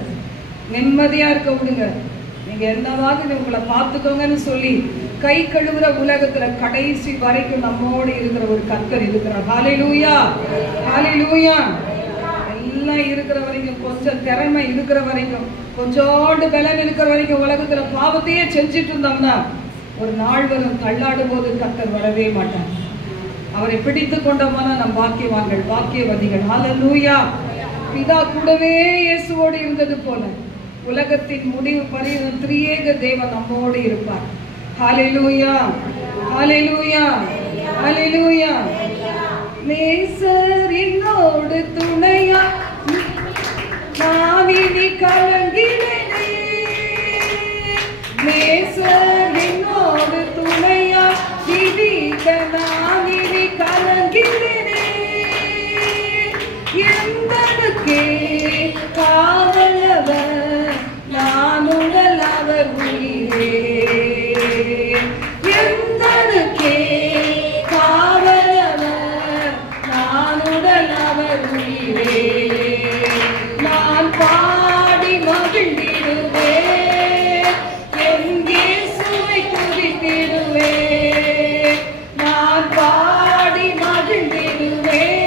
நிம்மதியா இருக்க விடுங்க, நீங்க என்னவாவது உங்களை பார்த்துக்கோங்கன்னு சொல்லி கை கழுவுற உலகத்துல கடைசி வரைக்கும் நம்மோடு இருக்கிற ஒரு கர்த்தர் இருக்கிறார். ஹல்லேலூயா, ஹல்லேலூயா. எல்லாம் இருக்கிற வரைக்கும், கொஞ்சம் திறமை இருக்கிற வரைக்கும், கொஞ்சோண்டு பலன் இருக்கிற வரைக்கும் உலகத்துல பாவத்தையே செஞ்சுட்டு இருந்தோம்னா ஒரு நாள் வரும் தள்ளாடும் போது கர்த்தர் வரவே மாட்டார். அவரை பிடித்து கொண்டோம்னா நம் பாக்கியவான்கள், பாக்கியவதிகள். ஹல்லேலூயா. பிதா கூடவே இயேசுவோடு இருந்தது போல உலகத்தின் முடிவு பரியந்தம் திரியேக தேவன் நம்மோடு இருப்பார். ஹல்லேலூயா, ஹல்லேலூயா, ஹல்லேலூயா. நேசர் என்னோடு துணையா நான் இனி கலங்கினேனே, நேசர் என்னோடு துணையா விதிக்க நான் இனி கலங்கினேனே, எந்தனுக்கே காவலவர் நான் உடல் அவர் உயிரே, எந்தனுக்கே காவலவர் நான் உடல் அவர் உயிரே, நான் பாடி மகிழ்ந்திடுவேன் என் இயேசுவை துதித்திடுவேன், நான் பாடி மகிழ்ந்திடுவேன்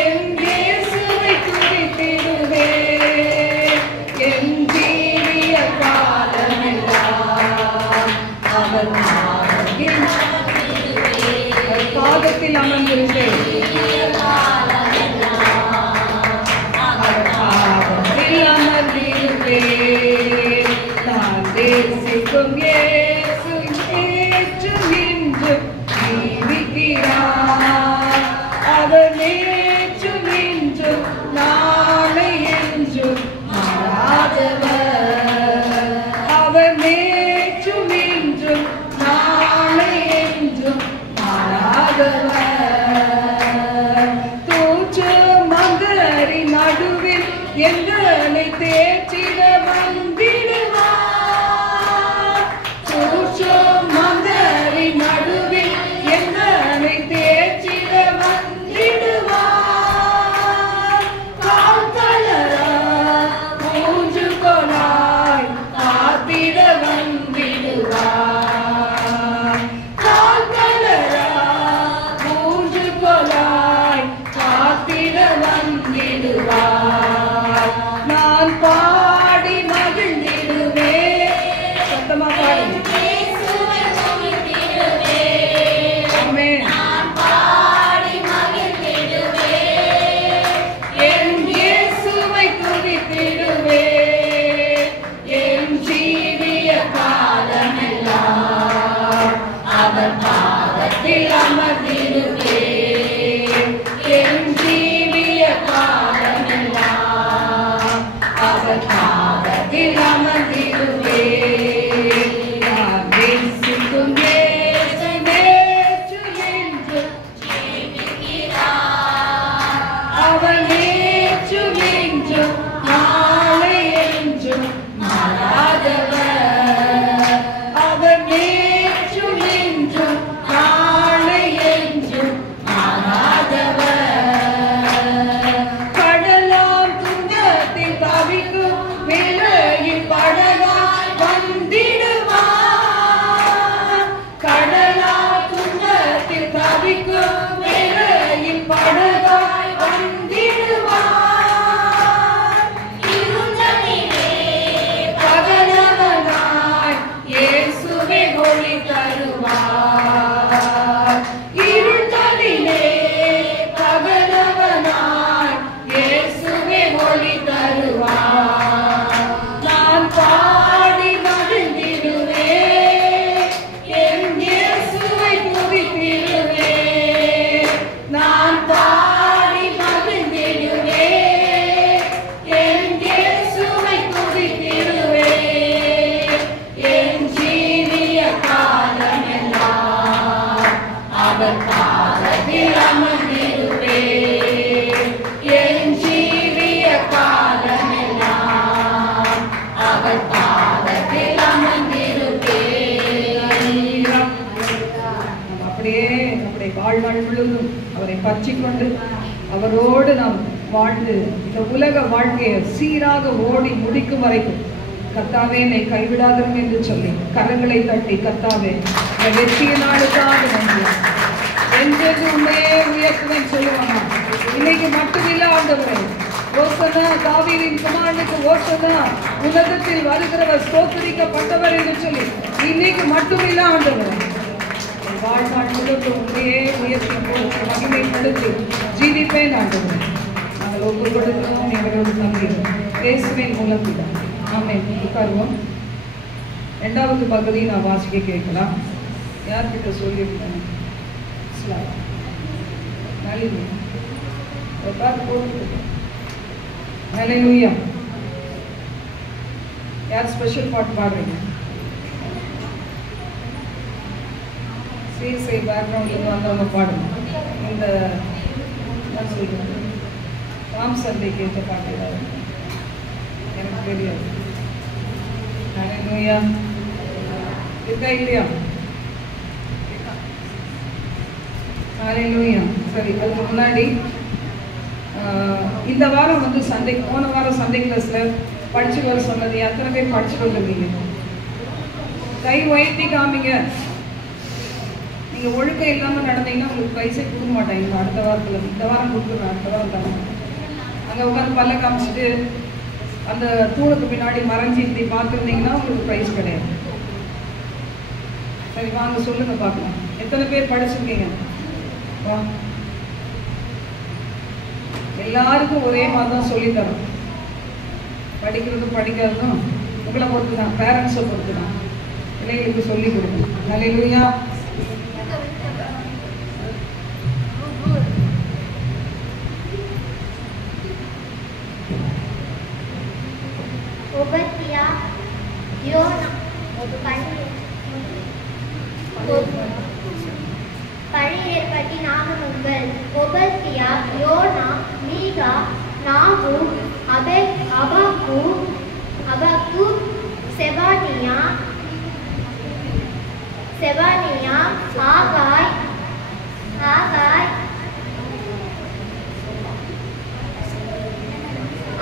என் இயேசுவை துதித்திடுவேன், என் ஜீவிய காலமெல்லாம் அவர் பாதத்தில் அமர்ந்திருப்பேன், நான் தேசிக்கும் இயேசு நேற்றும் இன்றும் ஜீவிக்கிறார், அவர் நேற்றும் இன்றும் நாளை என்றும் மாறாதவர், அவர் நேற்றும் இன்றும் நாளை என்றும் மாறாதவர், தூற்று மந்தரின் நடுவில் எங்களை தேற்றிட வந்திடுவார், தூற்று மந்தரின் நடுவில் எங்களை தேற்றிட வந்திடுவார், கால் தளரா மூன்று கொலாய் காத்திட வந்திடுவார், கால் தளரா மூன்று கொலாய் காத்திட வந்திடுவார், நான் பாடி மகிழ்ந்திடுவேன். சத்தமா பாடுங்க. ஆமென். என் இயேசுவை துதித்திடுவேன் என் ஜீவிய காலமெல்லாம் அவர் பாதத்தில் அமர்ந்திடுவேன், என் ஜீவிய காலமெல்லாம் அவர் பாதத்தில் அமர்ந்திடுவேன், நான் நேசிக்கும் இயேசு நேற்றும் இன்றும் அவர் நேற்றும் இன்றும் நாளை என்றும் நான் பாடி மகிழ்ந்திடுவேன், என் இயேசுவை துதித்திடுவேன். என் ஜீவிய காலமெல்லாம் அவர் பாதத்தில் அமர்ந்திடுவேன். என் ஜீவிய காலமெல்லாம் அவர் பாதத்தில் அமர்ந்திருப்பேன். அப்படியே நம்முடைய வாழ்நாள் முழுவதும் அவரை பற்றிக்கொண்டு அவரோடு நாம் வாழ்ந்து இந்த உலக வாழ்க்கையை சீராக ஓடி முடிக்கும் வரைக்கும் கர்த்தாவே என்னை கைவிடாதரும் என்று சொல்லி கரங்களை தட்டி கர்த்தாவே இந்த வெற்றிய நாளுக்காக நன்றி, என்றது உண்மையே உயர்த்துவேன் சொல்லுவாங்க. இன்னைக்கு மட்டுமில்ல ஆண்டவரே, ஓசனா தாவீதின் குமாரனுக்கு ஓசனா, உலகத்தில் வருகிறவர் ஸ்தோத்திரிக்கப்பட்டவர் என்று சொல்லி இன்னைக்கு மட்டுமில்ல ஆண்டவரே, வாழ்நாள் முழுவதும் உண்மையே உயர்த்தி போட்டு மகிமைப்படுத்தி ஜீவிப்பேன் ஆண்டவரே. நாங்கள் ஒப்புக் கொடுக்கிறோம், எங்களோடு நம்புகிறோம் இயேசுவின் மூலத்தில். ஆமென். உட்காருவோம். 2வது பகுதியை நான் வாசிக்க கேட்கலாம். யார்கிட்ட சொல்லியிருக்கேன்? நளினி போட்டு. ஹல்லேலூயா. யார் ஸ்பெஷல் பாட்டு பாடுறீங்க? சீர்சை பேக்ரவுண்ட்லேருந்து வந்தவங்க பாடுங்க. இந்த என்ன சொல்லுங்க, ராம் சந்தைக்கு ஏற்ற பாட்டு ஏதாவது எனக்கு தெரியாது. ஹல்லேலூயா. இருக்கா இல்லையா? ஹல்லேலூயா. சரி, அதுக்கு முன்னாடி இந்த வாரம் வந்து சண்டே, போன வாரம் சண்டே கிளாஸில் படிச்சுட்டு வர சொன்னது எத்தனை பேர் படிச்சுட்டு வந்துருக்கீங்க? கை உயர்த்தி காமிங்க. நீங்கள் ஒழுக்கம் இல்லாமல் நடந்தீங்கன்னா உங்களுக்கு பைசே கொடுக்க மாட்டாங்க. அடுத்த வாரத்தில், இந்த வாரம் கொடுத்துருவேன், அடுத்த வாரம் தரேன். அங்கே உட்காந்து பல்ல காமிச்சிட்டு அந்த தூணுக்கு பின்னாடி மறைஞ்சி இப்படி பார்த்துருந்தீங்கன்னா உங்களுக்கு ப்ரைஸ் கிடையாது. சரி, வாங்க சொல்லுங்க பார்க்கலாம். எத்தனை பேர் படிச்சிருக்கீங்க? வா, எல்லாருக்கும் ஒரே மாதிரி தான் சொல்லித்தரோம். படிக்கிறதும் படிக்காததும் உங்களை பொறுத்து தான், பேரண்ட்ஸை பொறுத்து தான். பிள்ளைகளுக்கு சொல்லி கொடுக்கணும். ஹல்லேலூயா. ஒபத்தியா, யோனா, பழைய ஏற்பாட்டின் ஆகமங்கள். ஒபத்தியா, யோனா, மீகா, நாகூம், அபக்கூக், செபானியா,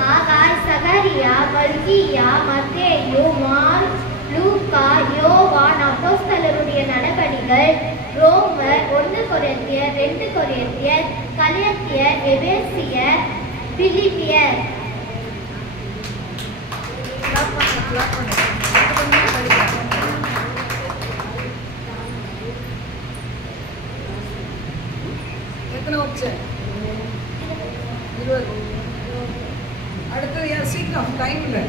ஆகாய், சகரியா, மல்கியா, மத்தேயு, மார்க், லூக்கா, யோவான், அப்போஸ்தலருடைய நடபடிகள், ரோமர், 1 கொரிந்தியர், 2 கொரிந்தியர், கலாத்தியர், எபேசியர், பிலிப்பியர். எத்தனை ஆப்ஷன்? 20. அடுத்தது யார்? சீக்கிரம், டைம் இல்லை,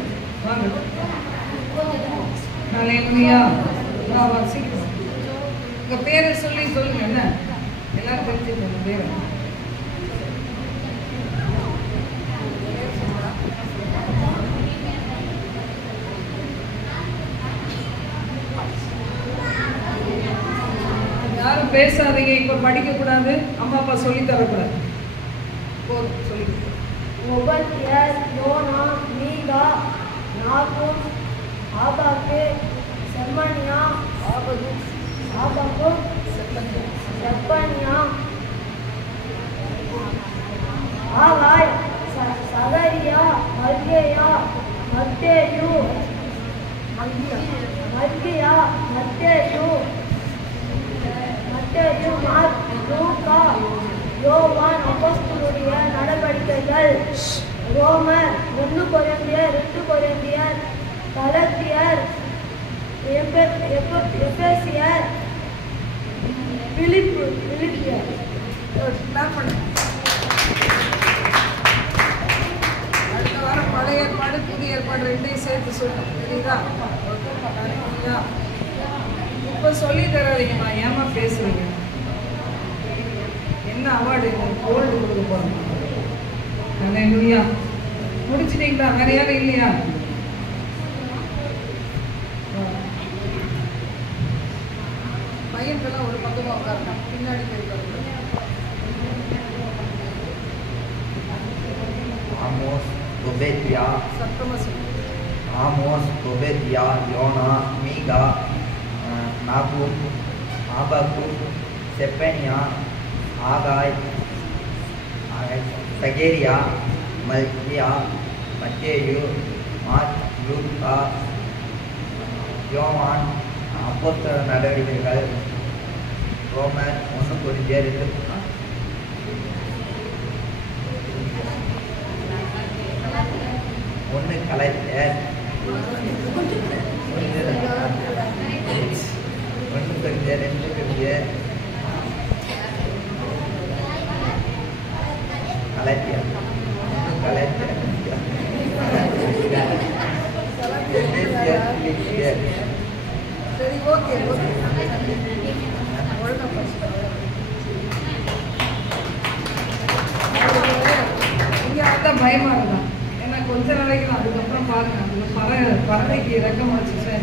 வாங்க. ஹல்லேலூயா. வா, சீக்கிரம் உங்கள் பேரை சொல்லி சொல்லுங்க. என்ன எல்லாரும் தெரிஞ்சுக்கணும் பேரை. யாரும் பேசாதீங்க. இப்போ படிக்கக்கூடாது, அம்மா அப்பா சொல்லி தரக்கூடாது. போதும், சொல்லி ஒபத்தியர், யோனா, மீகா, நாகூம், ஆபாக்கு, செம்மனியா, ஆபாக்கு, செப்பனியா, ஆகாய், சகரியா, மல்கியா, மத்தேயு, மார்க், லூக்கா, யோவான், அப்போஸ்தலருடைய நடபடிக்கைகள், ரோமர், 1 கொரிந்தியர், 2 கொரிந்தியர், கலாத்தியர், எபேசியர், பிலிப்பியர். அடுத்த வாரம் பழைய ஏற்பாடு புதிய ஏற்பாடு ரெண்டையும் சேர்த்து சொல்லணும், தெரியுதா? இப்போ சொல்லி தராதீங்கம்மா, ஏமா பேசுறீங்க? என்ன அவார்டு கோல்டு கொடுக்க போகிறோம். ஹல்லேலூயா. முடிச்சிட்டீங்களா? வேற யாரும் இல்லையா? பையன்கெல்லாம் ஒரு பக்கமாக உட்காருங்க, பின்னாடி போய் உட்காருங்க. ஆமோஸ், ஒபேத்யா, சத்தமாக சொல்லுங்க. ஆமோஸ், ஒபேத்யா, யோனா, மீகா, நாகூம், ஆபாக்கூம், செப்பனியா, ஆகாய், சகேரியா, மல்கியா, மத்தேயு, மார்க், லூக்கா, யோவான், அப்போஸ்தலர் நடவடிக்கைகள், ரோமர், 1 கொரிந்தியர் 2, கலைஞர், 1 கொரிந்தியர் 2 கொரிந்தியர், கலைஞர், 1 கலைஞர், சரி, ஓகே ஓகே. ஒழுங்கா படிச்சுக்கோங்க. இங்கே அதான் பயமாக இருந்தான். ஏன்னா கொஞ்ச நாளைக்கு தான், அதுக்கப்புறம் பாருங்க அந்த பறவைக்கு ரெக்கம் வச்சுச்சா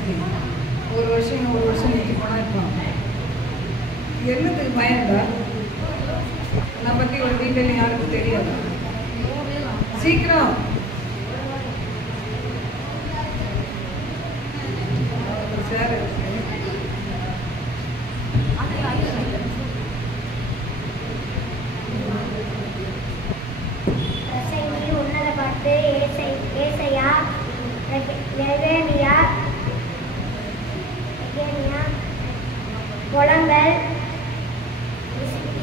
ஒரு வருஷம் நிற்க போனால் இருப்பான். என்னத்துக்கு பயம்டா? நான் பற்றி ஒரு டீட்டெயில் யாருக்கும் தெரியாது. சீக்கிரம் சார். உன்னத பாட்டு ஏசையா, எரேமியா, புலம்பல்,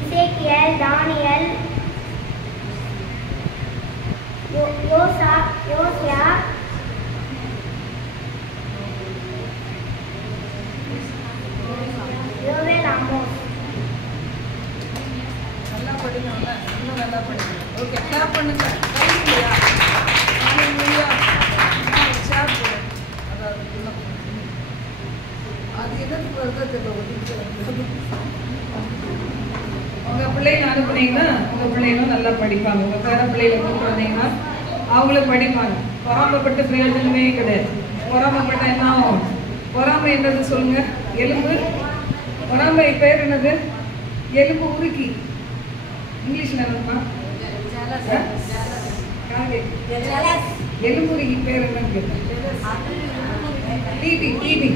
இசேக்கியேல், தானியேல், யோசியா, யோவேல், ஆமோஸ். நல்லா படிக்கணும்ல, இன்னும் நல்லா படிக்கணும். ஓகே, கிளாப் பண்ணுங்க. இல்லையா? ஹல்லேலூயா. சேர் போடு. அதாவது அது எதுக்கு வருதோ தெரியல. உங்கள் பிள்ளைங்க அனுப்புனீங்கன்னா உங்கள் பிள்ளைங்களும் நல்லா படிப்பாங்க. உங்கள் பேர பிள்ளைகளை கூப்பிட்டு வந்தீங்கன்னா அவங்களும் படிப்பாங்க. பொறாமப்பட்ட பிரயோஜனமே கிடையாது. பொறாமப்பட்ட என்ன ஆகும்? பொறாமை என்னது சொல்லுங்க? எலும்பு. பொறாமை பேர் என்னது? எலும்பு உருக்கி. இங்கிலீஷ்ல என்னப்பா? எலும்பு உருக்கி பேர் என்னன்னு கேட்டேன். டிபி.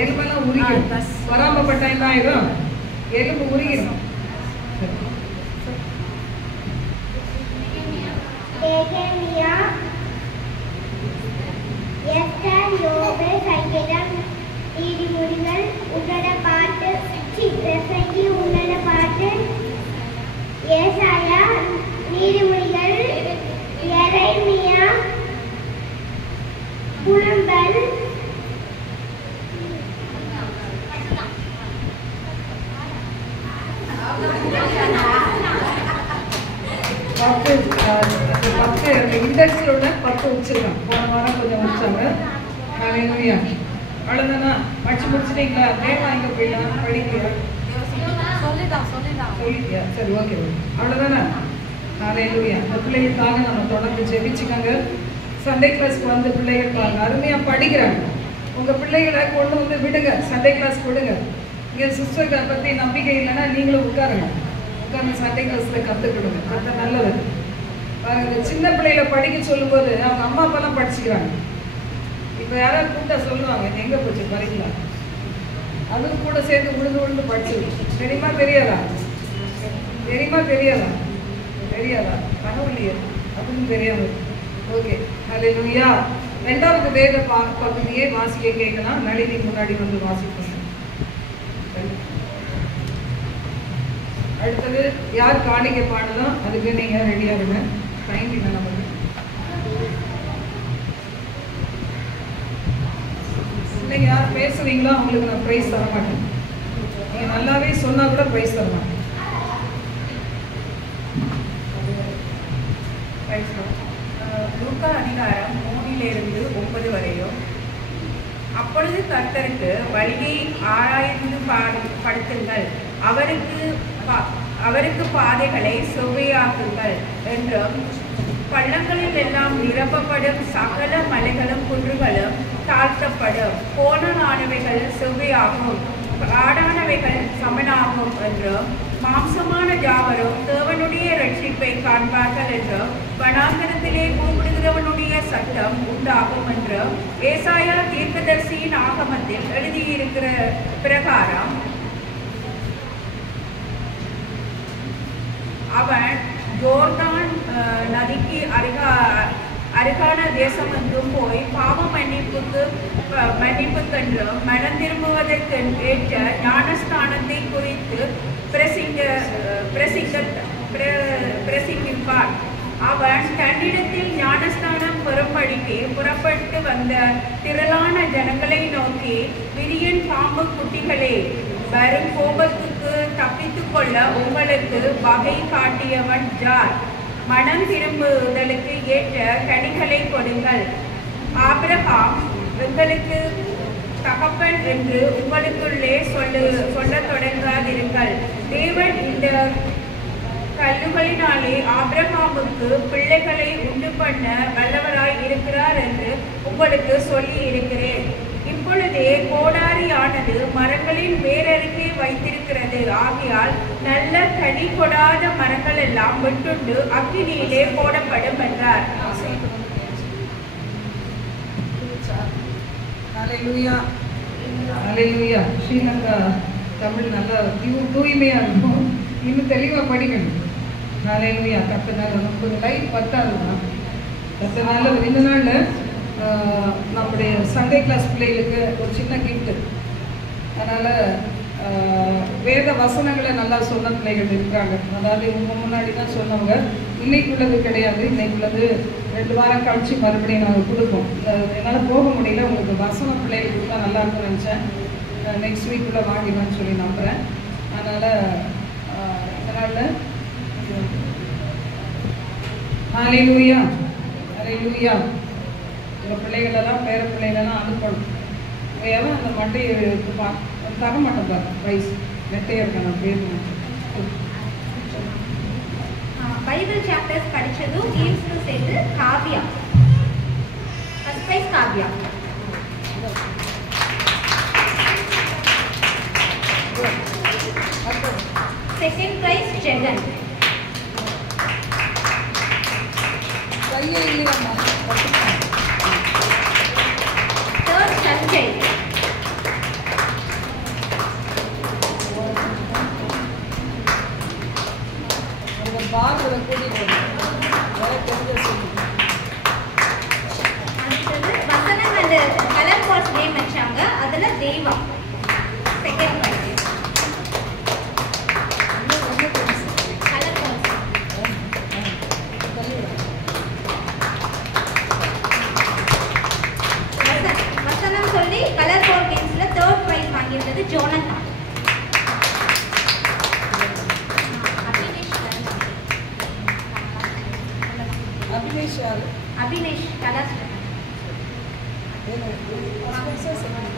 எலும்பெல்லாம் உருகிடும். பொறாமப்பட்ட என்ன ஆயிடும்? எலும்பு உருகிடும். எரேமியா, எஸ்தர், யோவேல், சங்கீதம், நீதிமொழிகள், உன்னத பாட்டு, பிரசங்கி, உன்னத பாட்டு, ஏசாயா, நீதிமொழிகள், எரேமியா, புலம்பல், பத்து இண்டெக்ஸில் உள்ள 10 வச்சிருக்கான். போன வாரம் கொஞ்சம் வச்சாங்க. ஹல்லேலூயா. அவ்வளோதானா? படிச்சு முடிச்சிட்டீங்களா? நேரம் வாங்க போயிடலாம். படிக்கலையா? சொல்லிட்டியா? சரி, ஓகே. அவ்வளோதானே? ஹல்லேலூயா. அந்த பிள்ளைகளுக்காக நம்ம தொடர்ந்து ஜெபிச்சுக்கோங்க. சண்டே கிளாஸ்க்கு வந்து பிள்ளைகள் பாருங்க, அருமையாக படிக்கிறாங்க. உங்கள் பிள்ளைகளை கொண்டு வந்து விடுங்க, சண்டே கிளாஸ் கொடுங்க. இங்கே சிஸ்டர்களை பற்றி நம்பிக்கை இல்லைன்னா நீங்களும் உட்காருங்க. உட்காந்து சண்டே கிளாஸில் கற்றுக்கிடுங்க. அது நல்லது. பாருங்க, சின்ன பிள்ளைகளை படிக்க சொல்லும்போது அவங்க அம்மா அப்பாலாம் படிச்சுக்கிறாங்க. இப்போ யாராவது கூப்பிட்டா சொல்லுவாங்க, எங்கே போச்சு படிக்கலாம், அதுவும் கூட சேர்ந்து விழுந்து படிச்சிருக்கு. தெரியுமா தெரியாதா? தெரியாதா? பரவாயில்லையே, அப்படின்னு தெரியாது. ஓகே, ஹல்லேலூயா. 2வது வேத பகுதியை வாசிக்க கேட்கலாம். நளினி முன்னாடி வந்து வாசிக்கணும். அடுத்தது யார் காணிக்கை பாடலாம்? அதுக்கு நீங்கள் ரெடியாக இருங்க. டைம் இல்லை நமக்கு. நீங்கள் யார் பேசுகிறீங்களோ அவங்களுக்கு நான் ப்ரைஸ் தர மாட்டேன். நீங்கள் நல்லாவே சொன்னால் கூட ப்ரைஸ் தர மாட்டேன். லூக்கா அதிகாரம் 3 9 வரையும். அப்பொழுது கர்த்தருக்கு வழியை ஆராய்ந்து படுத்துங்கள், அவருக்கு அவருக்கு பாதைகளை செவ்வையாக்குங்கள் என்றும் பள்ளங்களில் எல்லாம் நிரப்பப்படும் சகல மலைகளும் குன்றுகளும் தாழ்த்தப்படும். கோணலானவைகள் செவ்வையாகும், ஆடானவைகள் சமனாகும் என்றும் மாம்சமான யாவரும் தேவனுடைய ரட்சிப்பை காண்பார்கள் என்றும் வனாந்தரத்திலே கூப்பிடுகிறவனுடைய சட்டம் உண்டாகும் என்றும் ஏசாயா தீர்க்கதரிசியின் ஆகமத்தில் எழுதியிருக்கிற பிரகாரம் அவன் ஜோர்தான் நதிக்கு அருகான தேசமெங்கும் போய் பாவ மன்னிப்புக்கென்றும் மனம் திரும்புவதற்கு ஏற்ற ஞானஸ்தானத்தை குறித்து பிரசங்கிப்பான். அவன் தன்னிடத்தில் ஞானஸ்தானம் பெறும்படிக்கு புறப்பட்டு வந்த திரளான ஜனங்களை நோக்கி, விரியன் பாம்பு குட்டிகளே, வரும் கோபத்துக்கு தப்பித்துக் கொள்ள உங்களுக்கு வகை காட்டியவன் யார்? மனம் திரும்புதலுக்கு ஏற்ற கனிகளை கொடுங்கள். ஆபிரகாம் எங்களுக்கு தகப்பன் என்று உங்களுக்குள்ளே சொல்லத் தொடங்காதிருங்கள். தேவன் இந்த கல்லுகளினாலே ஆபிரகாமுக்கு பிள்ளைகளை உண்டு பண்ண வல்லவராய் இருக்கிறார் என்று உங்களுக்கு சொல்லி இருக்கிறேன். இப்பொழுதே கோடாரியானது மரங்களின் வேரருகே வைத்திருக்கிறது. ஆகையால் நல்ல கனி கொடாத மரங்கள் எல்லாம் வெட்டுண்டு அக்கினியிலே போடப்படும் என்றார். ஹல்லேலூயா, ஹல்லேலூயா. ஸ்ரீலங்கா தமிழ் நல்லா தூய்மையா இருக்கும், இன்னும் தெளிவா படிக்கணும். ஹல்லேலூயா. கர்த்தனால நமக்கு லைஃப் பத்தாதுதான். கர்த்தனால இந்த நாள்ல நம்முடைய சண்டே கிளாஸ் பிள்ளைகளுக்கு ஒரு சின்ன கிஃப்ட். அதனால் வேத வசனங்களை நல்லா சொன்ன பிள்ளைகள் இருக்கிறாங்க. அதாவது இவங்க முன்னாடி தான் சொன்னவங்க, இன்னைக்குள்ளது கிடையாது, இன்னைக்குள்ளது 2 வாரம் கழிச்சு மறுபடியும் நாங்கள் கொடுப்போம். என்னால் போக முடியல, உங்களுக்கு வசன பிள்ளைகள் கொடுத்தா நல்லா இருக்கும்னு நினச்சேன். நெக்ஸ்ட் வீக்குள்ளே வாங்கிடுவேன்னு சொல்லி நம்புகிறேன். அதனால் இதனால் ஹல்லேலூயா, ஹல்லேலூயா. உங்கள் பிள்ளைகளெல்லாம் பேர பிள்ளைகளெல்லாம் அனுப்பணும். எவன் அந்த மட்டையை தர மாட்டேன் பாரு, ரைஸ் நெட்டையாக இருக்க நான் பேர் பைபிள் சாப்டர்ஸ் படித்ததும் கேம்ஸும் சேர்த்து Kavya, first prize Kavya. Second prize Jagan. கையே இல்லையாம்மா. தேர்ட் சஞ்சய். பார்வரை கூட்டிட்டு அடுத்தது வசனம் அந்த கலர் பால்ஸ் கேம் வச்சாங்க, அதில் Deiva second prize. Colour balls வசனம் சொல்லி கலர் பால் கேம்ஸில் தேர்ட் ப்ரைஸ் வாங்கியிருந்தது ஜோனதா. Abinesh colour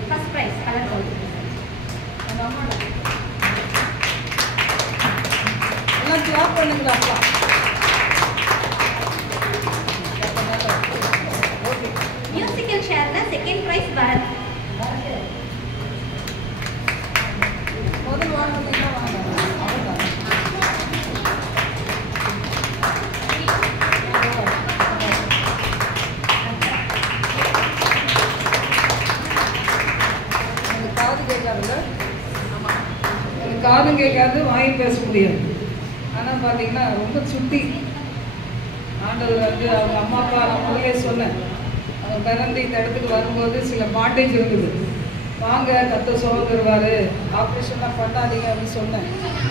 first prize colour ball. எல்லாம் கிளாப் பண்ணுங்களாப்பா. மியூசிக்கல் ஷேர்ல செகண்ட் ப்ரைஸ் பரத். முதல் வாங்கினீங்கன்னா வாங்க. காதும் கேட்காது, வாயும் பேச முடியாது. ஆனால் பார்த்தீங்கன்னா ரொம்ப சுட்டி. ஆண்டவர் வந்து அவங்க அம்மா அப்பா நான் முதலே சொன்னேன், அவங்க பிறந்து இந்த இடத்துக்கு வரும்போது சில பாட்டேஜ் இருக்குது. வாங்க கத்த சுகம் தருவார், ஆப்ரேஷன்லாம் பண்ணாதீங்க அப்படின்னு சொன்னேன்.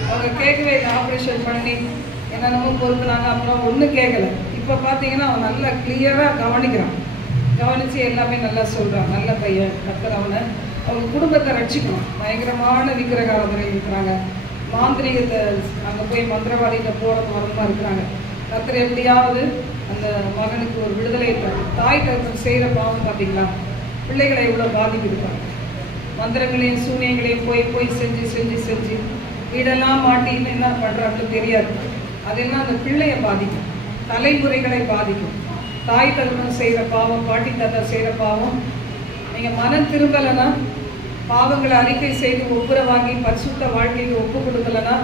அவங்க கேட்கவே இல்லை. ஆப்ரேஷன் பண்ணி என்னென்னமோ பொறுப்புனாங்க, அப்புறம் ஒன்றும் கேட்கலை. இப்போ பார்த்தீங்கன்னா அவன் நல்லா கிளியராக கவனிக்கிறான். கவனித்து எல்லாமே நல்லா சொல்கிறான். நல்ல பையன். கத்தர் அவனை அவங்க குடும்பத்தை ரட்சிக்கணும். பயங்கரமான விக்கிரகாரதனை இருக்கிறாங்க. மாந்திரிகத்தை அங்கே போய் மந்திரவாதிகிட்ட போகிறது வரமா இருக்கிறாங்க. கத்தர் எப்படியாவது அந்த மகனுக்கு ஒரு விடுதலை தரும். தாய் தகவல் செய்கிற பாவம் பார்த்தீங்களா, பிள்ளைகளை இவ்வளோ பாதிக்கிருப்பாங்க. மந்திரங்களையும் சூனியங்களையும் போய் செஞ்சு செஞ்சு செஞ்சு வீடெல்லாம் மாட்டின்னு என்ன பண்ணுறாங்கன்னு தெரியாது. அதெல்லாம் அந்த பிள்ளையை பாதிக்கும், தலைமுறைகளை பாதிக்கும். தாய் தகவல் செய்கிற பாவம், பாட்டி தாத்தா செய்கிற பாவம், நீங்கள் மனம் திரும்பலைன்னா, பாவங்களை அறிக்கை செய்து ஒப்புரை வாங்கி பரிசுத்த வாழ்க்கைக்கு ஒப்பு கொடுக்கலன்னா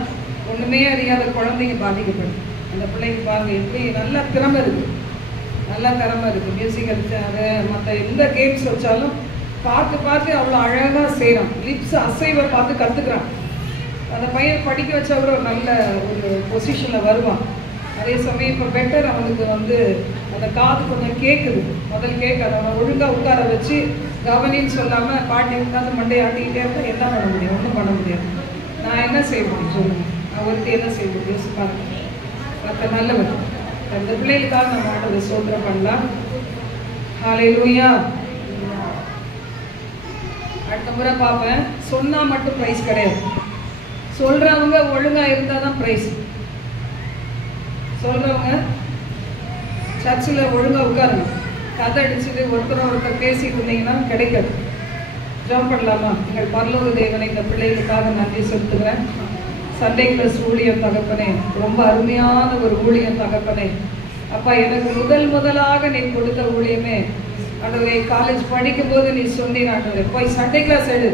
ஒன்றுமே அறியாத குழந்தைங்க பாதிக்கப்படும். அந்த பிள்ளைக்கு பாருங்கள் எப்படி நல்ல திறமை இருக்குது, நல்லா திறமை இருக்குது. மியூசிக்கல் அது மற்ற எந்த கேம்ஸ் வச்சாலும் பார்த்து பார்த்து அவ்வளோ அழகாக செய்கிறான். லிப்ஸ் அசைவை பார்த்து கற்றுக்குறான். அந்த பையன் படிக்க வச்சா கூட ஒரு நல்ல ஒரு பொசிஷனில் வருவான். அதே சமயம் இப்போ பெட்டர் அவனுக்கு அந்த காது கொஞ்சம் கேட்குது. முதல் கேட்காது. அவனை ஒழுங்காக உட்கார வச்சு கவனின்னு சொல்லாமல் பாட்டி உட்காந்து மண்டையை ஆட்டிக்கிட்டே இருந்தால் என்ன பண்ண முடியும்? ஒன்றும் பண்ண முடியாது. நான் என்ன செய்ய முடியும் சொல்லுங்கள்? நான் ஒருத்தி என்ன செய்ய முடியும்? யோசிப்பாங்க. மற்ற நல்லவர் அந்த பிள்ளைகளுக்காக நம்ம ஆண்டவரை ஸ்தோத்திரம் பண்ணலாம். ஹல்லேலூயா. அடுத்த முறை பார்ப்பேன். சொன்னால் மட்டும் ப்ரைஸ் கிடையாது. சொல்கிறவங்க ஒழுங்காக இருந்தால் தான் ப்ரைஸ். சொல்கிறவங்க சர்ச்சில் ஒழுங்காக உட்காரணும். கதை அடிச்சுட்டு ஒருத்தர் பேசிட்டு இருந்தீங்கன்னா கிடைக்காது. ஜாம் பண்ணலாமா? எங்கள் பரலோக தேவனை இந்த பிள்ளைகளுக்காக நன்றி செலுத்துகிறேன். சண்டே கிளாஸ் ஊழியம் தகப்பனே, ரொம்ப அருமையான ஒரு ஊழியம் தகப்பனே. அப்பா, எனக்கு முதலாக நீ கொடுத்த ஊழியமே ஆண்டவரே, காலேஜ் படிக்கும்போது நீ சொன்னீங்க ஆண்டவரே, போய் சண்டே கிளாஸ் எடு,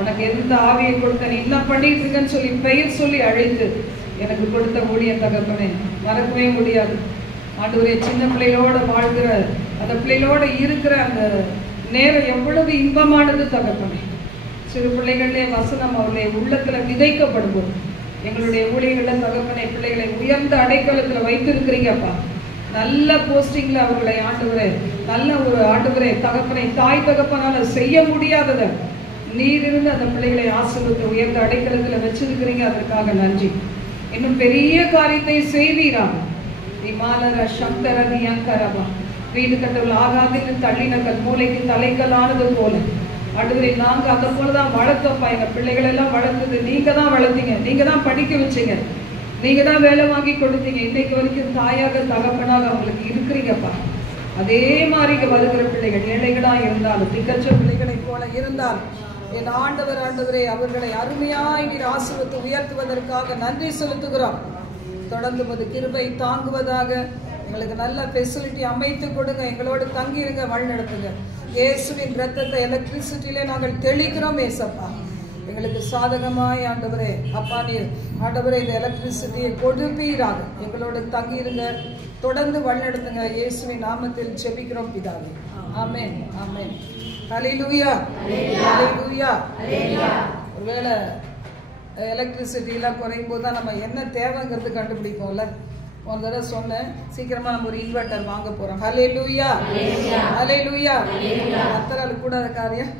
உனக்கு எந்த ஆவியை கொடுத்த நீ என்ன பண்ணிட்டு இருக்கன்னு சொல்லி பெயர் சொல்லி அழைத்து எனக்கு கொடுத்த ஊழியம் தகப்பனே, மறக்கவே முடியாது ஆண்டவரே. சின்ன பிள்ளைகளோட வாழ்கிற அந்த பிள்ளைகளோட இருக்கிற அந்த நேரம் எவ்வளவு இன்பமானது தகப்பனே. சிறு பிள்ளைகளே வசனம் அவருடைய உள்ளத்தில் விதைக்கப்படும்போது எங்களுடைய ஊழியர்களை தகப்பனே பிள்ளைகளை உயர்ந்த அடைக்கலத்தில் வைத்திருக்கிறீங்கப்பா. நல்ல போஸ்டிங்கில் அவர்களை ஆண்டவரே, நல்ல ஒரு ஆண்டவரே தகப்பனை தாய் தகப்பனால செய்ய முடியாததை நீர் இருந்து அந்த பிள்ளைகளை ஆசீர்வதித்து உயர்ந்த அடைக்கலத்தில் வச்சிருக்கிறீங்க. அதற்காக நன்றி. இன்னும் பெரிய காரியத்தை செய்வீராக. விமாலர சங்கரதி அங்கரவா வீடு கட்டவில் ஆகாதுன்னு தள்ளினக்கல் மூளைக்கு தலைக்கல்லானது போல ஆண்டவரே, நாங்கள் அதை போல தான் வளர்த்தோம்ப்பா. எங்கள் பிள்ளைகளெல்லாம் வளர்த்தது நீங்கள் தான் வளர்த்தீங்க, நீங்கள் தான் படிக்க வச்சிங்க, நீங்கள் தான் வேலை வாங்கி கொடுத்தீங்க. இன்னைக்கு வரைக்கும் தாயாக தகப்பனாக அவங்களுக்கு இருக்கிறீங்கப்பா. அதே மாதிரி இங்கே வருகிற பிள்ளைகள் ஏழைகளாக இருந்தாலும் திக்கற்ற பிள்ளைகளை போல இருந்தால் என் ஆண்டவரே அவர்களை அருமையாய் நீர் ஆசீர்வதித்து உயர்த்துவதற்காக நன்றி செலுத்துகிறோம். தொடர்ந்து அது கிருபை தாங்குவதாக. எங்களுக்கு நல்ல ஃபெசிலிட்டி அமைத்து கொடுங்க. எங்களோடு தங்கிருங்க, வழி நடத்துங்க. இயேசுவின் ரத்தத்தை எலக்ட்ரிசிட்டியிலே நாங்கள் தெளிக்கிறோம் ஏசப்பா. எங்களுக்கு சாதகமாய் ஆண்டவரே அப்பா நீர் ஆண்டவரே இந்த எலக்ட்ரிசிட்டியை கொடுப்பீராக. எங்களோடு தங்கியிருங்க, தொடர்ந்து வழி நடத்துங்க. இயேசுவின் நாமத்தில் ஜெபிக்கிறோம் பிதாவே. ஆமென், ஆமென். ஹல்லேலூயா, ஹல்லேலூயா. ஒருவேளை எலக்ட்ரிசிட்டிலாம் குறையும் போது தான் நம்ம என்ன தேவைங்கிறது கண்டுபிடிப்போம்ல. ஒரு தடவை சொன்னேன், சீக்கிரமா நம்ம ஒரு இன்வெர்டர் வாங்க போறோம். ஹல்லேலூயா, ஹல்லேலூயா. கர்த்தரால் கூடாத காரியம்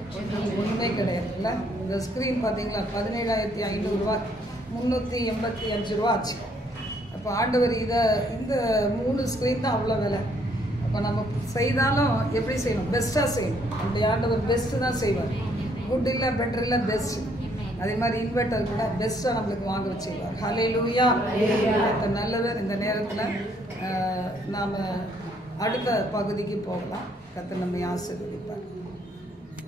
ஒண்ணுமே கிடையாது இல்ல. இந்த ஸ்கிரீன் பாத்தீங்களா, 17,500 ரூபா, 385 ரூபா ஆச்சு. அப்போ ஆண்டவர் இந்த 3 ஸ்கிரீன் தான் அவ்வளோ விலை. அப்போ நம்ம செய்தாலும் எப்படி செய்யணும்? பெஸ்ட்டாக செய்யணும். அப்படி ஆண்டவர் பெஸ்ட்டு தான் செய்வார். குட் இல்லை, பெட்டர் இல்லை, பெஸ்ட். அதே மாதிரி இன்வெர்டர் கூட பெஸ்ட்டாக நம்மளுக்கு வாங்க வச்சுருவார். ஹல்லேலூயா. நல்லவர். இந்த நேரத்தில் நாம் அடுத்த பகுதிக்கு போகலாம். கர்த்தர் நம்மை ஆசீர்வதிப்பார்.